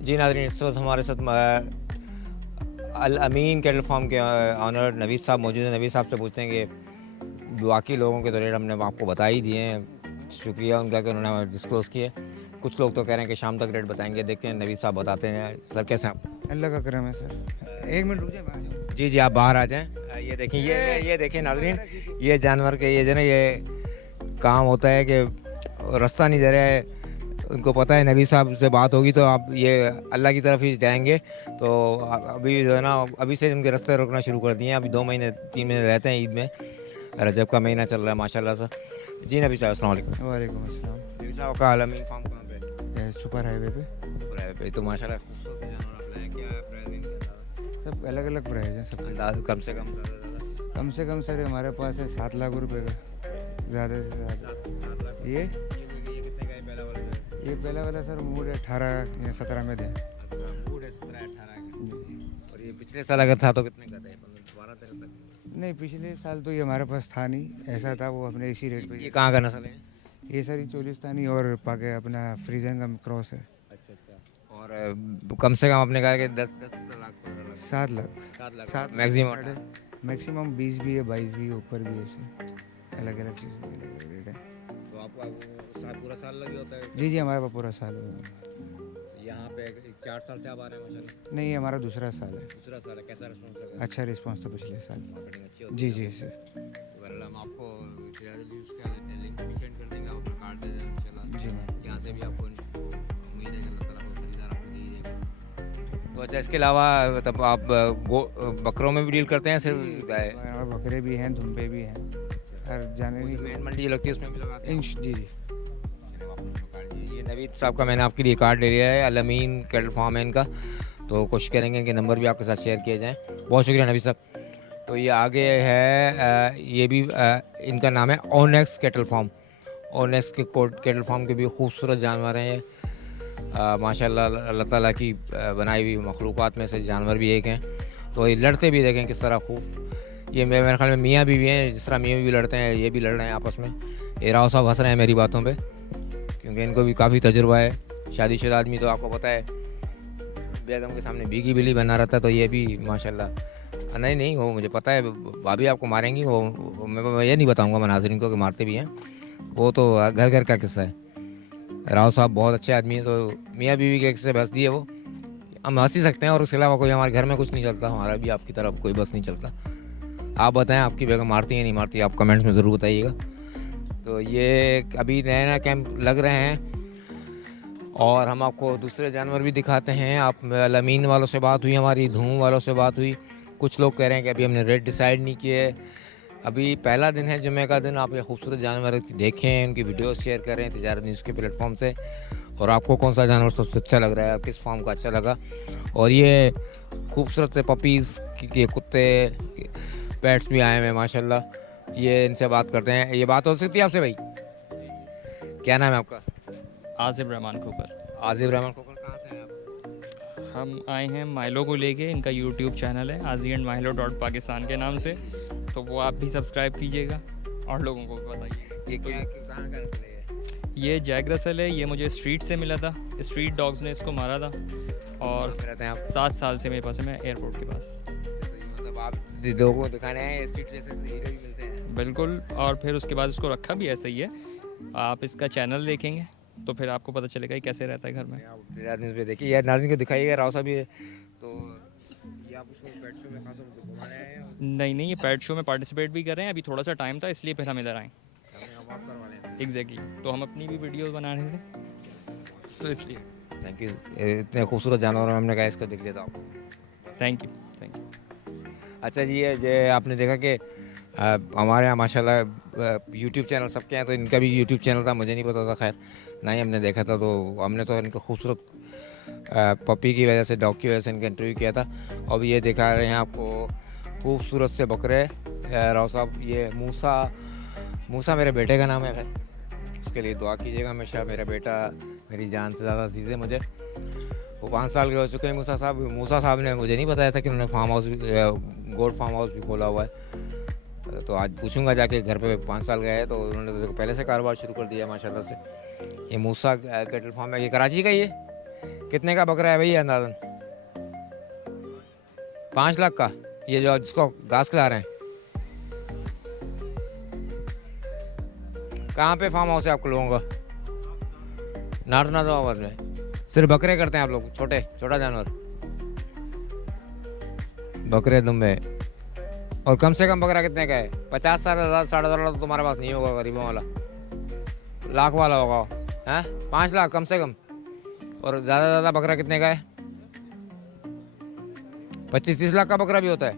जी नाज़रीन, इस वक्त हमारे साथ अल अमीन कैटल फार्म के ऑनर नवीद साहब मौजूद हैं। नवीद साहब से पूछते हैं कि बाकी लोगों के तो रेट हमने आपको बता ही दिए हैं, शुक्रिया उनका कि उन्होंने डिस्क्लोज़ किए। कुछ लोग तो कह रहे हैं कि शाम तक रेट बताएंगे, देखते हैं नवीद साहब बताते हैं। सर कैसे हैं आप? अल्लाह का करम है सर। एक मिनट रुक जाए। जी जी आप बाहर आ जाएं। ये देखिए, ये देखिए नाजरीन, ये जानवर के ये जो ना ये काम होता है कि रास्ता नहीं दे रहा है, उनको पता है नबी साहब से बात होगी तो आप ये अल्लाह की तरफ ही जाएंगे। तो अभी जो है ना अभी से उनके रास्ते रोकना शुरू कर दिए हैं। अभी 2 महीने 3 महीने रहते हैं ईद में, रजब का महीना चल रहा है माशाल्लाह से। जी नबी साहब अस्सलाम वालेकुम। वालेकुम अस्सलाम। नबी साहब का अमीन फार्म कहाँ पे? ये सुपर हाईवे पे। सुपर हाईवे पे। तो माशाल्लाह खूबसूरत से जानवर आप लाए, क्या प्राइस इनका? सब अलग अलग प्राइस हैं सब। अंदाज कम से कम ज़्यादा कम से कम सर हमारे पास है 7 लाख रुपए का, ज़्यादा से ज़्यादा। ये कितने का है पहला वाला? ये पहला वाला सर मूड 18 या 17 में दें। मूड है 17-18 का। और ये पिछले साल अगर था तो कितने का था? 12-13 तक? नहीं पिछले साल तो ये हमारे पास था नहीं, ऐसा था वो अपने इसी रेट पे। ये कहाँ का नस्ल है? ये सर चोलिस्तानी और पाके अपना फ्रीजन का क्रॉस है। अच्छा अच्छा। और कम से कम आपने कहा कि 10 लाख 7 लाख 7 मैक्सिमम। मैक्सिमम 20 भी है, 22 भी है, ऊपर भी है, ऐसे अलग अलग चीज़ अलग अलग रेट है। तो आपको पूरा साल लग होता है? जी जी हमारे पास पूरा साल है। यहाँ पे 4 साल से आप आ रहे हैं माशाल्लाह? नहीं हमारा दूसरा साल है। दूसरा साल है। कैसा रिस्पॉन्स लगा? अच्छा रिस्पांस था पिछले साल। मार्केटिंग अच्छी होती जी है? जी सर। वेल हम आपको उसका लिंक भी सेंड कर देंगे, आप अपना कार्ड दे देना इंशाल्लाह। जी मैम। यहाँ से भी आपको उम्मीद है कि अल्लाह ताला को खरीदार आपको दीजिएगा। तो अच्छा इसके अलावा मतलब आप बकरों में भी डील करते हैं सिर्फ गाय? और बकरे भी हैं, धुम्बे भी हैं, हर जाने नहीं। मेन मंडी लगती है उसमें भी लगाते हैं? जी जी। ये नवीद साहब का मैंने आपके लिए कार्ड ले लिया है, अल अमीन कैटल फार्म है इनका। तो कोशिश करेंगे कि नंबर भी आपके साथ शेयर किए जाएँ। बहुत शुक्रिया नवीद साहब। तो ये आगे है ये भी इनका नाम है ओनेक्स कैटल फार्म। ओनेक्स के कैटल फार्म के भी खूबसूरत जानवर हैं ये। माशाल्लाह अल्लाह ताला की बनाई हुई मखलूक़ात में से जानवर भी एक हैं। तो ये लड़ते भी देखें किस तरह खूब। ये मेरे ख्याल में मियाँ बीवी हैं, जिस तरह मियाँ बीवी लड़ते हैं ये भी लड़ रहे हैं आपस में। ये राव साहब हंस रहे हैं मेरी बातों पे, क्योंकि इनको भी काफ़ी तजुर्बा है। शादीशुदा आदमी तो आपको पता है बेगम के सामने बीगी बिल्ली बना रहता है, तो ये भी माशाल्लाह। नहीं वो मुझे पता है भाभी आपको मारेंगी, वो मैं ये नहीं बताऊँगा नाज़रीन को कि मारते भी हैं, वो तो घर घर का किस्सा है। राव साहब बहुत अच्छे आदमी हैं। तो मियाँ बीवी के एक से बस दी है वो, हम हंस ही सकते हैं। और उसके अलावा कोई हमारे घर में कुछ नहीं चलता, हमारा भी आपकी तरफ कोई बस नहीं चलता। आप बताएं आपकी बेगम मारती है नहीं मारती, आप कमेंट्स में ज़रूर बताइएगा। तो ये अभी नया नया कैंप लग रहे हैं और हम आपको दूसरे जानवर भी दिखाते हैं। आप लमीन वालों से बात हुई, हमारी धूम वालों से बात हुई। कुछ लोग कह रहे हैं कि अभी हमने रेट डिसाइड नहीं किए, अभी पहला दिन है जुमे का दिन। आप ये खूबसूरत जानवर देखें, उनकी वीडियो शेयर करें तिजारत न्यूज़ के प्लेटफॉर्म से। और आपको कौन सा जानवर सबसे अच्छा लग रहा है, किस फार्म का अच्छा लगा। और ये खूबसूरत से पपीज़ के कुत्ते पेट्स भी आए हैं माशाल्लाह। ये इनसे बात करते हैं। ये बात हो सकती है आपसे भाई? क्या नाम है आपका? आसिफ रहमान खोकर। आसिफ रहमान खोकर, कहाँ से हैं आप? हम आए हैं माइलो को लेके। इनका यूट्यूब चैनल है aziandmilo.pakistan के नाम से, तो वो आप भी सब्सक्राइब कीजिएगा और लोगों को बताइए। ये कहाँ का नस्ल है? ये जैक रसल है। ये मुझे स्ट्रीट से मिला था, स्ट्रीट डॉग्स ने इसको मारा था। और रहते हैं आप? 7 साल से मेरे पास है, मैं एयरपोर्ट के पास। मतलब आप लोगों को दिखाने हैं स्ट्रीट जैसे हीरो भी मिलते हैं? बिल्कुल। और फिर उसके बाद इसको रखा भी ऐसा ही है। आप इसका चैनल देखेंगे तो फिर आपको पता चलेगा कि कैसे रहता है घर में। न्यूज़ पे देखिए, यार नाज़रीन को दिखाइएगा। राव साहब ये तो ये आप उसको पेट शो में खास तौर पे घुमाने आए हैं? नहीं, ये पेट शो में पार्टिसिपेट भी कर रहे हैं। अभी थोड़ा सा टाइम था इसलिए फिर हम इधर आए। एग्जैक्टली, तो हम अपनी भी वीडियोस बना रहे थे तो इसलिए। Thank you. इतने खूबसूरत जानवर हमने कहा इसको देख लेता हूँ। Thank you. अच्छा जी, ये आपने देखा कि हमारे यहाँ माशाल्लाह यूट्यूब चैनल सबके हैं, तो इनका भी यूट्यूब चैनल था, मुझे नहीं पता था। खैर ना ही हमने देखा था, तो हमने तो इनका खूबसूरत पपी की वजह से, डॉग की वजह से इनका इंटरव्यू किया था। अब ये दिखा रहे हैं आपको खूबसूरत से बकरे। राव साहब ये मूसा मेरे बेटे का नाम है, खैर उसके लिए दुआ कीजिएगा हमेशा। मेरा बेटा मेरी जान से ज़्यादा चीज़ें मुझे। वो 5 साल के हो चुके हैं मूसा साहब ने मुझे नहीं बताया था कि उन्होंने फार्म हाउस भी, गोट फार्म हाउस भी खोला हुआ है। तो आज पूछूंगा जाके, घर पे 5 साल गए तो उन्होंने तो पहले से कारोबार शुरू कर दिया माशाल्लाह से। ये मूसा कैटल फार्म है, ये कराची का ही है। कितने का बकरा है भैया अंदाज़न? 5 लाख का ये जो जिसको घास खिला रहे हैं? कहाँ पे फार्म हाउस है आप लोगों का? नाथनाबाद में। सिर्फ बकरे करते हैं आप लोग? छोटा जानवर, बकरे दुम्बे। और कम से कम बकरा कितने का है? 50, 60,000, 60,000 तो तुम्हारे पास नहीं होगा, गरीबों वाला लाख वाला होगा हैं? 5 लाख कम से कम। और ज़्यादा से ज़्यादा बकरा कितने का है? 25-30 लाख का बकरा भी होता है।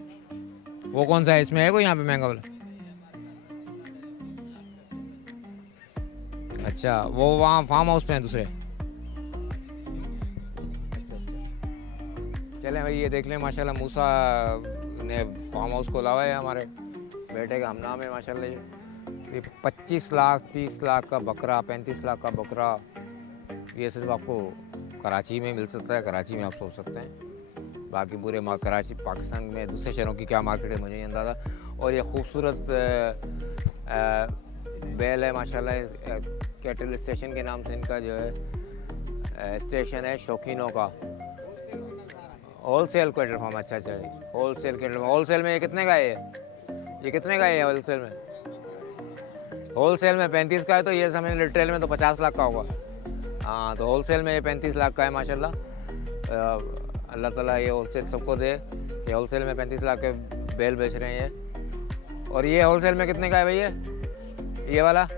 वो कौन सा है? इसमें है कोई यहाँ पे महंगा वाला? अच्छा, वो वहाँ फार्म हाउस में है दूसरे। चलें भाई, ये देख लें माशाल्लाह मूसा ने फार्म हाउस खोला हुआ है हमारे बेटे का हमनाम है माशाल्लाह। ये 25 लाख 30 लाख का बकरा, 35 लाख का बकरा, ये सिर्फ आपको कराची में मिल सकता है। कराची में आप सोच सकते हैं, बाकी पूरे कराची पाकिस्तान में दूसरे शहरों की क्या मार्केट है मुझे नहीं अंदाज़ा। और ये खूबसूरत बैल है माशाल्लाह। कैटल स्टेशन के नाम से इनका जो है स्टेशन है शौकीनों का। Wholesale cattle farm. अच्छा, होलसेल कैटल फार्म। होलसेल में ये कितने का है? ये कितने का है होलसेल में? होलसेल में 35 का है, तो ये समझ रिटेल में तो 50 लाख का होगा। हाँ, तो होलसेल में ये 35 लाख का है माशाल्लाह। अल्लाह ताला ये होलसेल सबको दे। ये होलसेल में 35 लाख के बैल बेच रहे हैं ये। और ये होलसेल में कितने का है भैया? ये वाला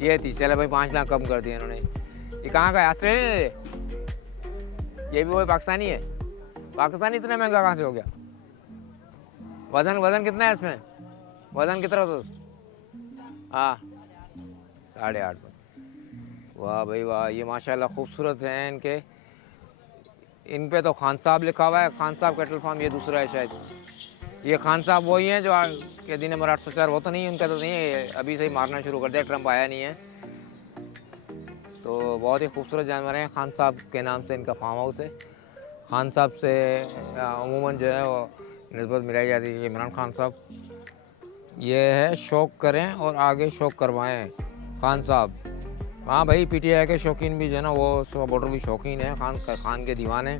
ये थी। चले भाई 5 लाख कम कर दिए इन्होंने। ये कहाँ का है? ऑस्ट्रेलियन है ये भी? वही पाकिस्तानी है? पाकिस्तानी इतना महंगा कहाँ से हो गया? वजन कितना है इसमें? वजन कितना होता है? हाँ, 8.5 पर। वाह भाई वाह, ये माशाल्लाह खूबसूरत हैं इनके। इन पे तो खान साहब लिखा हुआ है। खान साहब कैटल फार्म। ये दूसरा है शायद। ये खान साहब वही हैं जो के दिन नंबर 804, वो तो नहीं है, उनका तो नहीं है। अभी से ही मारना शुरू कर दिया, ट्रंप आया नहीं है। तो बहुत ही खूबसूरत जानवर हैं। खान साहब के नाम से इनका फार्म हाउस है। खान साहब से अमूमन जो है वो निस्बत मिलाई जाती है। इमरान खान साहब ये है शौक करें और आगे शौक करवाएं खान साहब। हाँ भाई, पीटीआई के शौकीन भी जो है ना वो सपोर्टर भी शौकीन है, खान के दीवाने।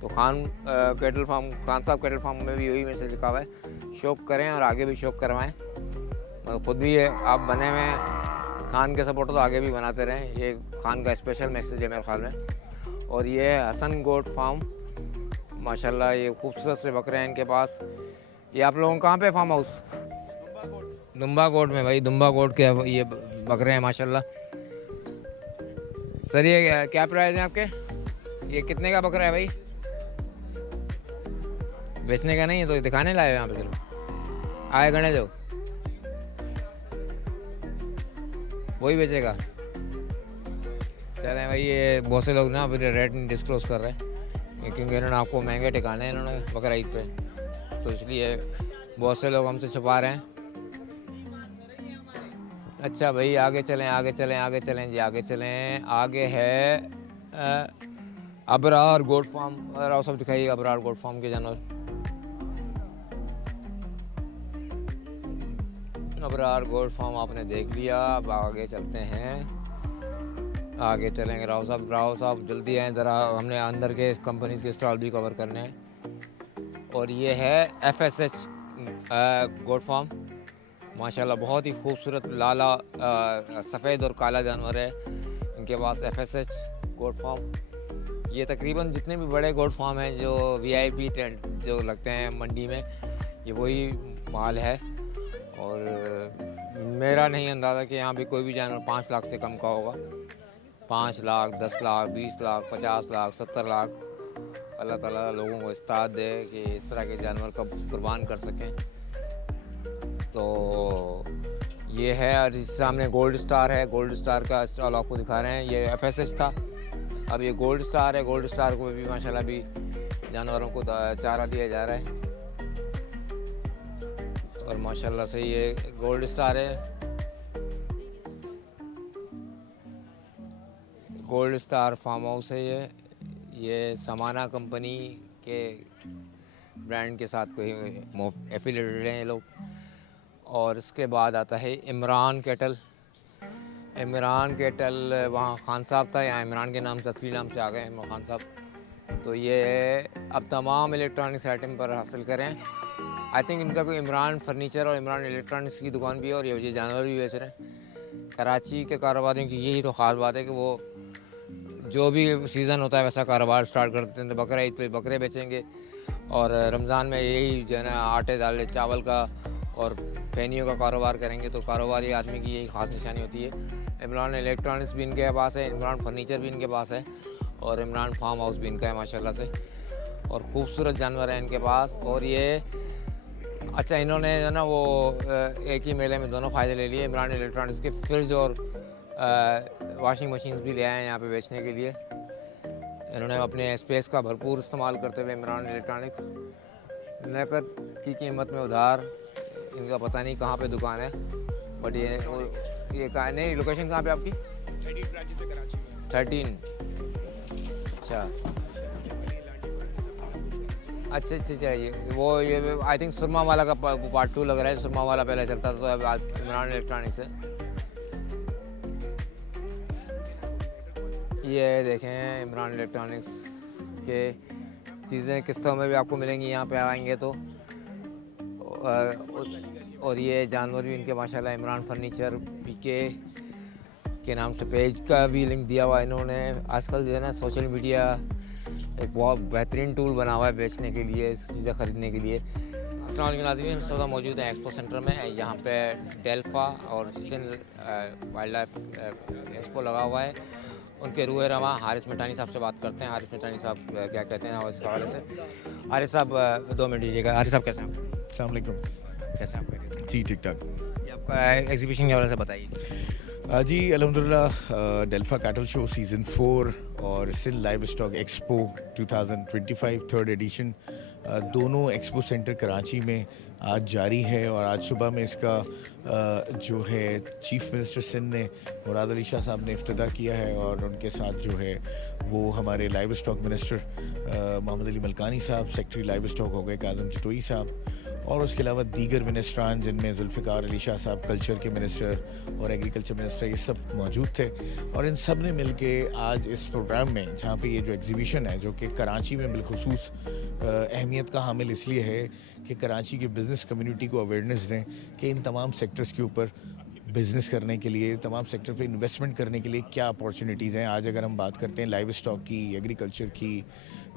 तो खान कैटल फार्म, खान साहब कैटल फार्म में भी वही मैसेज लिखा हुआ है, शौक करें और आगे भी शौक करवाएं। मतलब खुद भी ये आप बने हुए हैं खान के सपोर्टर, तो आगे भी बनाते रहें। ये खान का स्पेशल मैसेज है मेरे ख्याल में। और ये है हसन गोट फार्म माशाल्लाह। ये खूबसूरत से बकरे हैं इनके पास। ये आप लोगों कहाँ पे फार्म हाउस? दुम्बा कोट में भाई, दुम्बा कोट के ये बकरे हैं माशाल्लाह। सर ये क्या प्राइस है आपके? ये कितने का बकरा है भाई? बेचने का नहीं है तो दिखाने लाए यहाँ पे। चलो आए गणे दो, वही बेचेगा। चलें भाई, ये बहुत से लोग ना फिर रेट नहीं डिस्क्लोज कर रहे हैं क्योंकि इन्होंने आपको महंगे ठिकाने हैं इन्होंने बकरा ईद पे, तो इसलिए बहुत से लोग हमसे छुपा रहे हैं। अच्छा भाई आगे चलें, आगे चलें, आगे चलें जी, आगे चलें। आगे है अबरार गोट फार्म। राव साहब दिखाइए अबरार गोट फार्म के जानवर। अबरार गोट फार्म आपने देख लिया। अब आगे चलते हैं, आगे चलेंगे। राव साहब जल्दी आएँ ज़रा, हमने अंदर के कंपनीज के स्टॉल भी कवर करने हैं। और ये है FSH गोट फार्म माशाल्लाह। बहुत ही खूबसूरत लाला सफ़ेद और काला जानवर है इनके पास, FSH गोट फार्म। ये तकरीबन जितने भी बड़े गोट फार्म हैं जो VIP टेंट जो लगते हैं मंडी में, ये वही माल है। और मेरा नहीं अंदाज़ा कि यहाँ भी कोई भी जानवर 5 लाख से कम का होगा। 5 लाख, 10 लाख, 20 लाख, 50 लाख, 70 लाख। अल्लाह ताला लोगों को इस्ताद दे कि इस तरह के जानवर का कुर्बान कर सकें। तो ये है, और इस सामने गोल्ड स्टार है। गोल्ड स्टार का स्टॉल आपको दिखा रहे हैं। ये FSH था, अब ये गोल्ड स्टार है। गोल्ड स्टार को भी माशाल्लाह भी जानवरों को चारा दिया जा रहा है और माशाल्लाह से ये गोल्ड स्टार है। गोल्ड स्टार फार्म हाउस है ये समाना कंपनी के ब्रांड के साथ कोई एफिलिएटेड हैं ये लोग। और इसके बाद आता है इमरान कैटल। इमरान कैटल वहाँ खान साहब था, यहाँ इमरान के नाम से असली नाम से आ गए इमरान खान साहब। तो ये अब तमाम इलेक्ट्रॉनिक्स आइटम पर हासिल करें। आई थिंक इनका कोई इमरान फर्नीचर और इमरान इलेक्ट्रॉनिक्स की दुकान भी है और ये जानवर भी बेच रहे हैं। कराची के कारोबारियों की यही तो ख़ास बात है कि वो जो भी सीज़न होता है वैसा कारोबार स्टार्ट कर देते हैं। तो बकरा ईद पे बकरे बेचेंगे और रमज़ान में यही जो है ना आटे दाल चावल का और पैनियों का कारोबार करेंगे। तो कारोबारी आदमी की यही ख़ास निशानी होती है। इमरान इलेक्ट्रॉनिक्स भी इनके पास है, इमरान फर्नीचर भी इनके पास है और इमरान फार्म हाउस भी इनका है माशाल्लाह से। और ख़ूबसूरत जानवर हैं इनके पास। और ये अच्छा इन्होंने जो ना वो एक ही मेले में दोनों फ़ायदे ले लिए। इमरान इलेक्ट्रॉनिक्स के फ्रिज और वॉशिंग मशीन्स भी ले आए हैं यहाँ पे बेचने के लिए। इन्होंने अपने स्पेस का भरपूर इस्तेमाल करते हुए इमरान इलेक्ट्रॉनिक्स नकद की कीमत में उधार, इनका पता नहीं कहाँ पे दुकान है बट ये कहाँ नहीं, लोकेशन कहाँ पे आपकी? 13। अच्छा ये वो ये आई थिंक सुरमा वाला का पार्ट 2 लग रहा है। सुरमा वाला पहले चलता था तो अब इमरान इलेक्ट्रॉनिक्स है। ये देखें इमरान इलेक्ट्रॉनिक्स के चीज़ें किस्तों में भी आपको मिलेंगी यहाँ पे आएंगे तो। और ये जानवर भी इनके माशाल्लाह इमरान फर्नीचर के नाम से पेज का भी लिंक दिया हुआ है इन्होंने। आजकल जो है ना सोशल मीडिया एक बहुत बेहतरीन टूल बना हुआ है बेचने के लिए, चीज़ें ख़रीदने के लिए। अस्सलाम वालेकुम नाज़रीन, हम सदा मौजूद हैं एक्सपो सेंटर में। यहाँ पे डेल्फा और वाइल्ड लाइफ एक्सपो लगा हुआ है। उनके रूह रवा हारिस मिठानी साहब से बात करते हैं। हारिस मिठानी साहब क्या कहते हैं इस हवाले से। हारिस साहब 2 मिनट दीजिएगा। हारिस साहब कैसे हैं? अस्सलाम वालेकुम। कैसे हैं आप? जी ठीक ठाक। ये आपका एग्जीबिशन के हवाले से बताइए। जी अल्हम्दुलिल्लाह डेल्फा कैटल शो सीज़न 4 और Sindh livestock expo 2025 3rd edition दोनों एक्सपो सेंटर कराची में आज जारी है। और आज सुबह में इसका जो है चीफ मिनिस्टर सिंध ने मुराद अली शाह साहब ने इफ्तिताह किया है और उनके साथ जो है वो हमारे livestock minister Mohammad Ali Malkani साहब, सेक्रेटरी लाइव स्टॉक हो गए काज़म चिटोई साहब और उसके अलावा दीगर मिनिस्ट्रान जिनमें जुल्फ़िकार अली शाह साहब कल्चर के मिनिस्टर और एग्रीकल्चर मिनिस्टर ये सब मौजूद थे। और इन सब ने मिल के आज इस प्रोग्राम में जहाँ पे ये जो एग्जीबिशन है जो कि कराची में बिलखुसूस अहमियत का हामिल इसलिए है कि कराची की बिज़नेस कम्युनिटी को अवेयरनेस दें कि इन तमाम सेक्टर्स के ऊपर बिज़नेस करने के लिए, तमाम सेक्टर पे इन्वेस्टमेंट करने के लिए क्या अपॉर्चुनिटीज़ हैं। आज अगर हम बात करते हैं लाइव स्टॉक की, एग्रीकल्चर की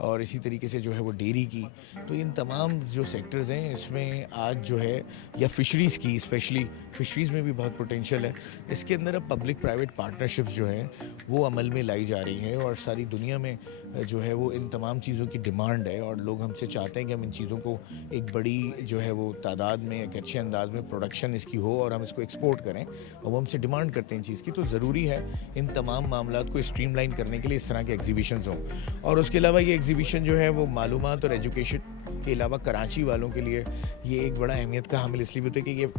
और इसी तरीके से जो है वो डेयरी की, तो इन तमाम जो सेक्टर्स हैं इसमें आज जो है या फ़िशरीज़ की, स्पेशली फ़िशरीज़ में भी बहुत पोटेंशियल है। इसके अंदर अब पब्लिक प्राइवेट पार्टनरशिप्स जो हैं वो अमल में लाई जा रही हैं और सारी दुनिया में जो है वो इन तमाम चीज़ों की डिमांड है और लोग हमसे चाहते हैं कि हम इन चीज़ों को एक बड़ी जो है वो तादाद में एक अच्छे अंदाज में प्रोडक्शन इसकी हो और हम इसको एक्सपोर्ट करें और वो हमसे डिमांड करते हैं इन चीज़ की। तो ज़रूरी है इन तमाम मामलात को स्ट्रीमलाइन करने के लिए इस तरह के एग्जीबिशंस हों। और उसके अलावा ये एग्जीबिशन जो है वो मालूमात और एजुकेशन के अलावा कराची वालों के लिए ये एक बड़ा अहमियत का हामिल इसलिए होता है कि ये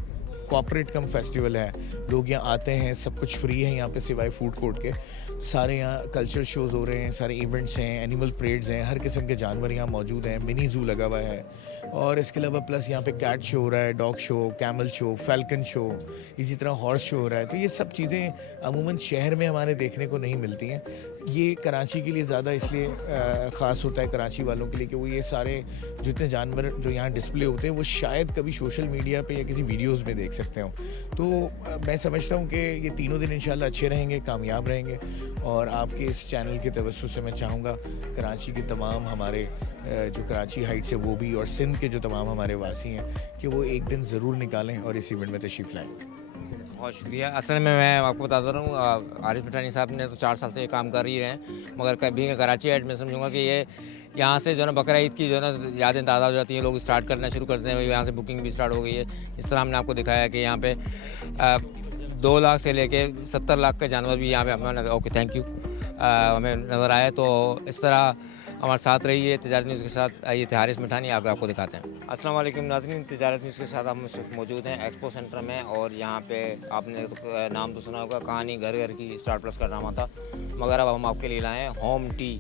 कॉर्पोरेट कम फेस्टिवल है। लोग यहाँ आते हैं, सब कुछ फ्री है यहाँ पे सिवाय फूड कोर्ट के। सारे यहाँ कल्चर शोज़ हो रहे हैं, सारे इवेंट्स हैं, एनिमल परेड्स हैं, हर किस्म के जानवर यहाँ मौजूद हैं, मिनी ज़ू लगा हुआ है और इसके अलावा प्लस यहाँ पे कैट शो हो रहा है, dog show, camel show, falcon show, इसी तरह हॉर्स शो हो रहा है। तो ये सब चीज़ें अमूमन शहर में हमारे देखने को नहीं मिलती हैं। ये कराची के लिए ज़्यादा इसलिए ख़ास होता है कराची वालों के लिए कि वो ये सारे जितने जानवर जो यहाँ डिस्प्ले होते हैं वो शायद कभी सोशल मीडिया पे या किसी वीडियोस में देख सकते हो। तो मैं समझता हूँ कि ये तीनों दिन इंशाल्लाह अच्छे रहेंगे, कामयाब रहेंगे और आपके इस चैनल के तवज्जुह से मैं चाहूँगा कराची के तमाम हमारे जो कराची हाइट्स है वो भी और सिंध के जो तमाम हमारे वासी हैं कि वो एक दिन ज़रूर निकालें और इस इवेंट में तशरीफ़ लाएँ। बहुत शुक्रिया। असल में मैं आपको बताता रहूँ हारिस मिठानी साहब ने तो 4 साल से ये काम कर ही रहे हैं मगर कभी कराची एड में समझूंगा कि ये यहाँ से जो है ना बकरा ईद की जो है ना यादें ताज़ा हो जाती हैं, लोग स्टार्ट करना शुरू करते हैं। यहाँ से बुकिंग भी स्टार्ट हो गई है। इस तरह हमने आपको दिखाया कि यहाँ पे 2 लाख से लेके 70 लाख के जानवर भी यहाँ पे हमें ओके थैंक यू हमें नज़र आए। तो इस तरह हमारे साथ रहिए। तिजारत न्यूज़ के साथ आइए थे हारिस मिठानी आगे आपको दिखाते हैं। अस्सलाम वालेकुम नाज़रीन, तिजारत न्यूज़ के साथ हम इस वक्त मौजूद हैं एक्सपो सेंटर में और यहाँ पे आपने नाम तो सुना होगा, कहानी घर घर की स्टार प्लस का ड्रामा था मगर अब हम आपके लिए लाए हैं होम टी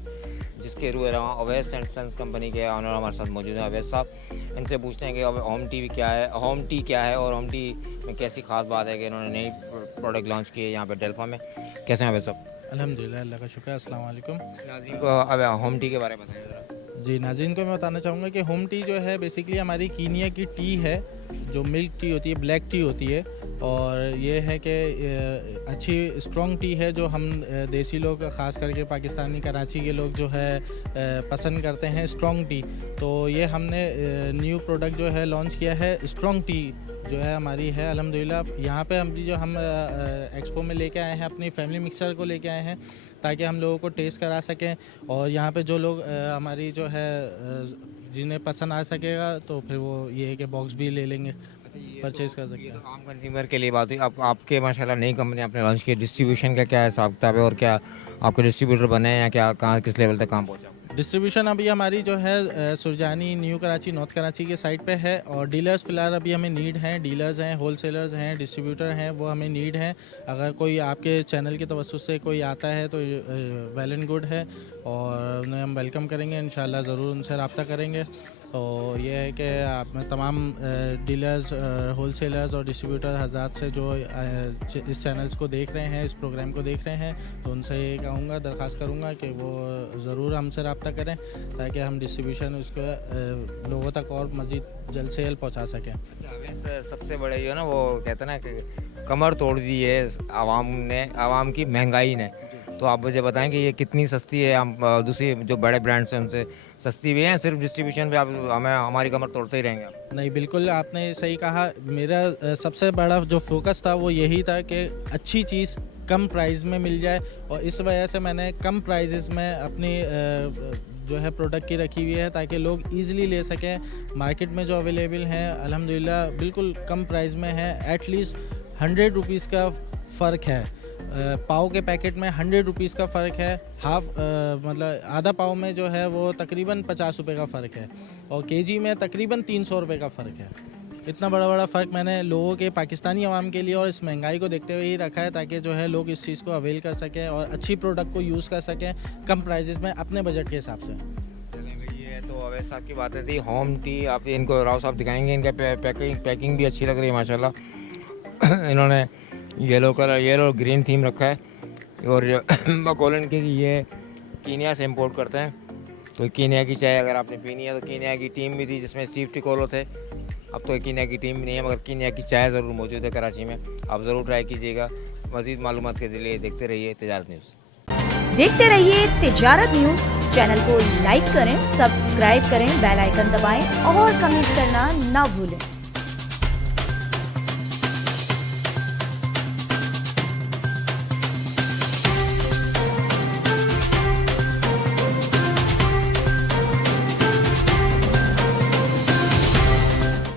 जिसके रूए रवा अवैस एंड सन्स कंपनी के ऑनर हमारे साथ मौजूद हैं अवैस साहब। इनसे पूछते हैं कि होम टी क्या है, होम टी क्या है और होम टी में कैसी ख़ास बात है कि इन्होंने नई प्रोडक्ट लॉन्च की है यहाँ पे डेल्फा में। कैसे हैं अवैस साहब? अल्हम्दुलिल्लाह, अल्लाह का शुक्र है। अस्सलाम वालेकुम। नाज़रीन को अब होम टी के बारे में बताइए ज़रा। जी, नाज़रीन को मैं बताना चाहूँगा कि होम टी जो है बेसिकली हमारी कीनिया की टी है, जो मिल्क टी होती है, ब्लैक टी होती है। और ये है कि अच्छी स्ट्रॉन्ग टी है जो हम देसी लोग ख़ास करके पाकिस्तानी कराची के लोग जो है पसंद करते हैं स्ट्रॉन्ग टी। तो ये हमने न्यू प्रोडक्ट जो है लॉन्च किया है, स्ट्रॉन्ग टी जो है हमारी है अल्हम्दुलिल्लाह। यहाँ पे हम एक्सपो में लेके आए हैं, अपनी फैमिली मिक्सर को लेके आए हैं ताकि हम लोगों को टेस्ट करा सकें। और यहाँ पे जो लोग हमारी जो है जिन्हें पसंद आ सकेगा तो फिर वो ये है कि बॉक्स भी ले लेंगे, परचेज़ कर सकते हैं। आम कंज्यूमर के लिए बात हुई। आपके माशाल्लाह नई कंपनी आपने लॉन्च की, डिस्ट्रीब्यूशन का क्या हिसाब किताब है और क्या आपके डिस्ट्रीब्यूटर बने हैं या क्या कहाँ किस लेवल तक काम पहुँचा? डिस्ट्रीब्यूशन अभी हमारी जो है सुरजानी, न्यू कराची, नॉर्थ कराची के साइड पे है। और डीलर्स फ़िलहाल अभी हमें नीड हैं, डीलर्स हैं, होलसेलर्स हैं, डिस्ट्रीब्यूटर हैं, वो हमें नीड हैं। अगर कोई आपके चैनल की तवज्जुह से कोई आता है तो वेल एंड गुड है और उन्हें हम वेलकम करेंगे, इंशाल्लाह ज़रूर उनसे रब्ता करेंगे। तो ये है कि आप में तमाम डीलर्स, होलसेलर्स और डिस्ट्रीब्यूटर हज़रात से जो इस चैनल्स को देख रहे हैं, इस प्रोग्राम को देख रहे हैं, तो उनसे ये कहूँगा, दरख्वास्त करूँगा कि वो ज़रूर हमसे रब्ता करें ताकि हम डिस्ट्रीब्यूशन उसको लोगों तक और मज़ीद जल्द से जल्द पहुँचा सकें। अच्छा, सबसे बड़े जो है ना वो कहते हैं ना कि कमर तोड़ दी है आवाम की महंगाई ने। तो आप मुझे बताएं कि ये कितनी सस्ती है? हम दूसरी जो बड़े ब्रांड्स हैं उनसे सस्ती भी है, सिर्फ डिस्ट्रीब्यूशन पे आप हमारी कमर तोड़ते ही रहेंगे आप? नहीं, बिल्कुल आपने सही कहा। मेरा सबसे बड़ा जो फोकस था वो यही था कि अच्छी चीज़ कम प्राइस में मिल जाए और इस वजह से मैंने कम प्राइसेस में अपनी जो है प्रोडक्ट की रखी हुई है ताकि लोग इजीली ले सकें। मार्केट में जो अवेलेबल हैं अल्हम्दुलिल्लाह बिल्कुल कम प्राइस में है। एटलीस्ट 100 रुपीज़ का फ़र्क है। पाव के पैकेट में 100 रुपीज़ का फ़र्क है। मतलब आधा पाव में जो है वो तकरीबन 50 रुपये का फ़र्क है और केजी में तकरीबन 300 रुपये का फ़र्क है। इतना बड़ा फ़र्क मैंने लोगों के, पाकिस्तानी अवाम के लिए और इस महंगाई को देखते हुए ही रखा है ताकि जो है लोग इस चीज़ को अवेल कर सकें और अच्छी प्रोडक्ट को यूज़ कर सकें कम प्राइजेस में अपने बजट के हिसाब से। ये तो अवैध साहब की बातें थी। होम टी आप इनको राव साहब दिखाएंगे, इनका पैकिंग भी अच्छी लग रही है माशाल्लाह। इन्होंने येलो ग्रीन थीम रखा है और मकोलन के ये कीनिया से इंपोर्ट करते हैं। तो कीनिया की चाय अगर आपने पीनी है तो कीनिया की टीम भी थी जिसमें स्टीव टिकोलो थे। अब तो कीनिया की टीम भी नहीं है मगर कीनिया की चाय ज़रूर मौजूद है कराची में, आप ज़रूर ट्राई कीजिएगा। मज़ीद मालूमात के लिए देखते रहिए तिजारत न्यूज़। देखते रहिए तिजारत न्यूज़। चैनल को लाइक करें, सब्सक्राइब करें, बेल आइकन दबाएं और कमेंट करना ना भूलें।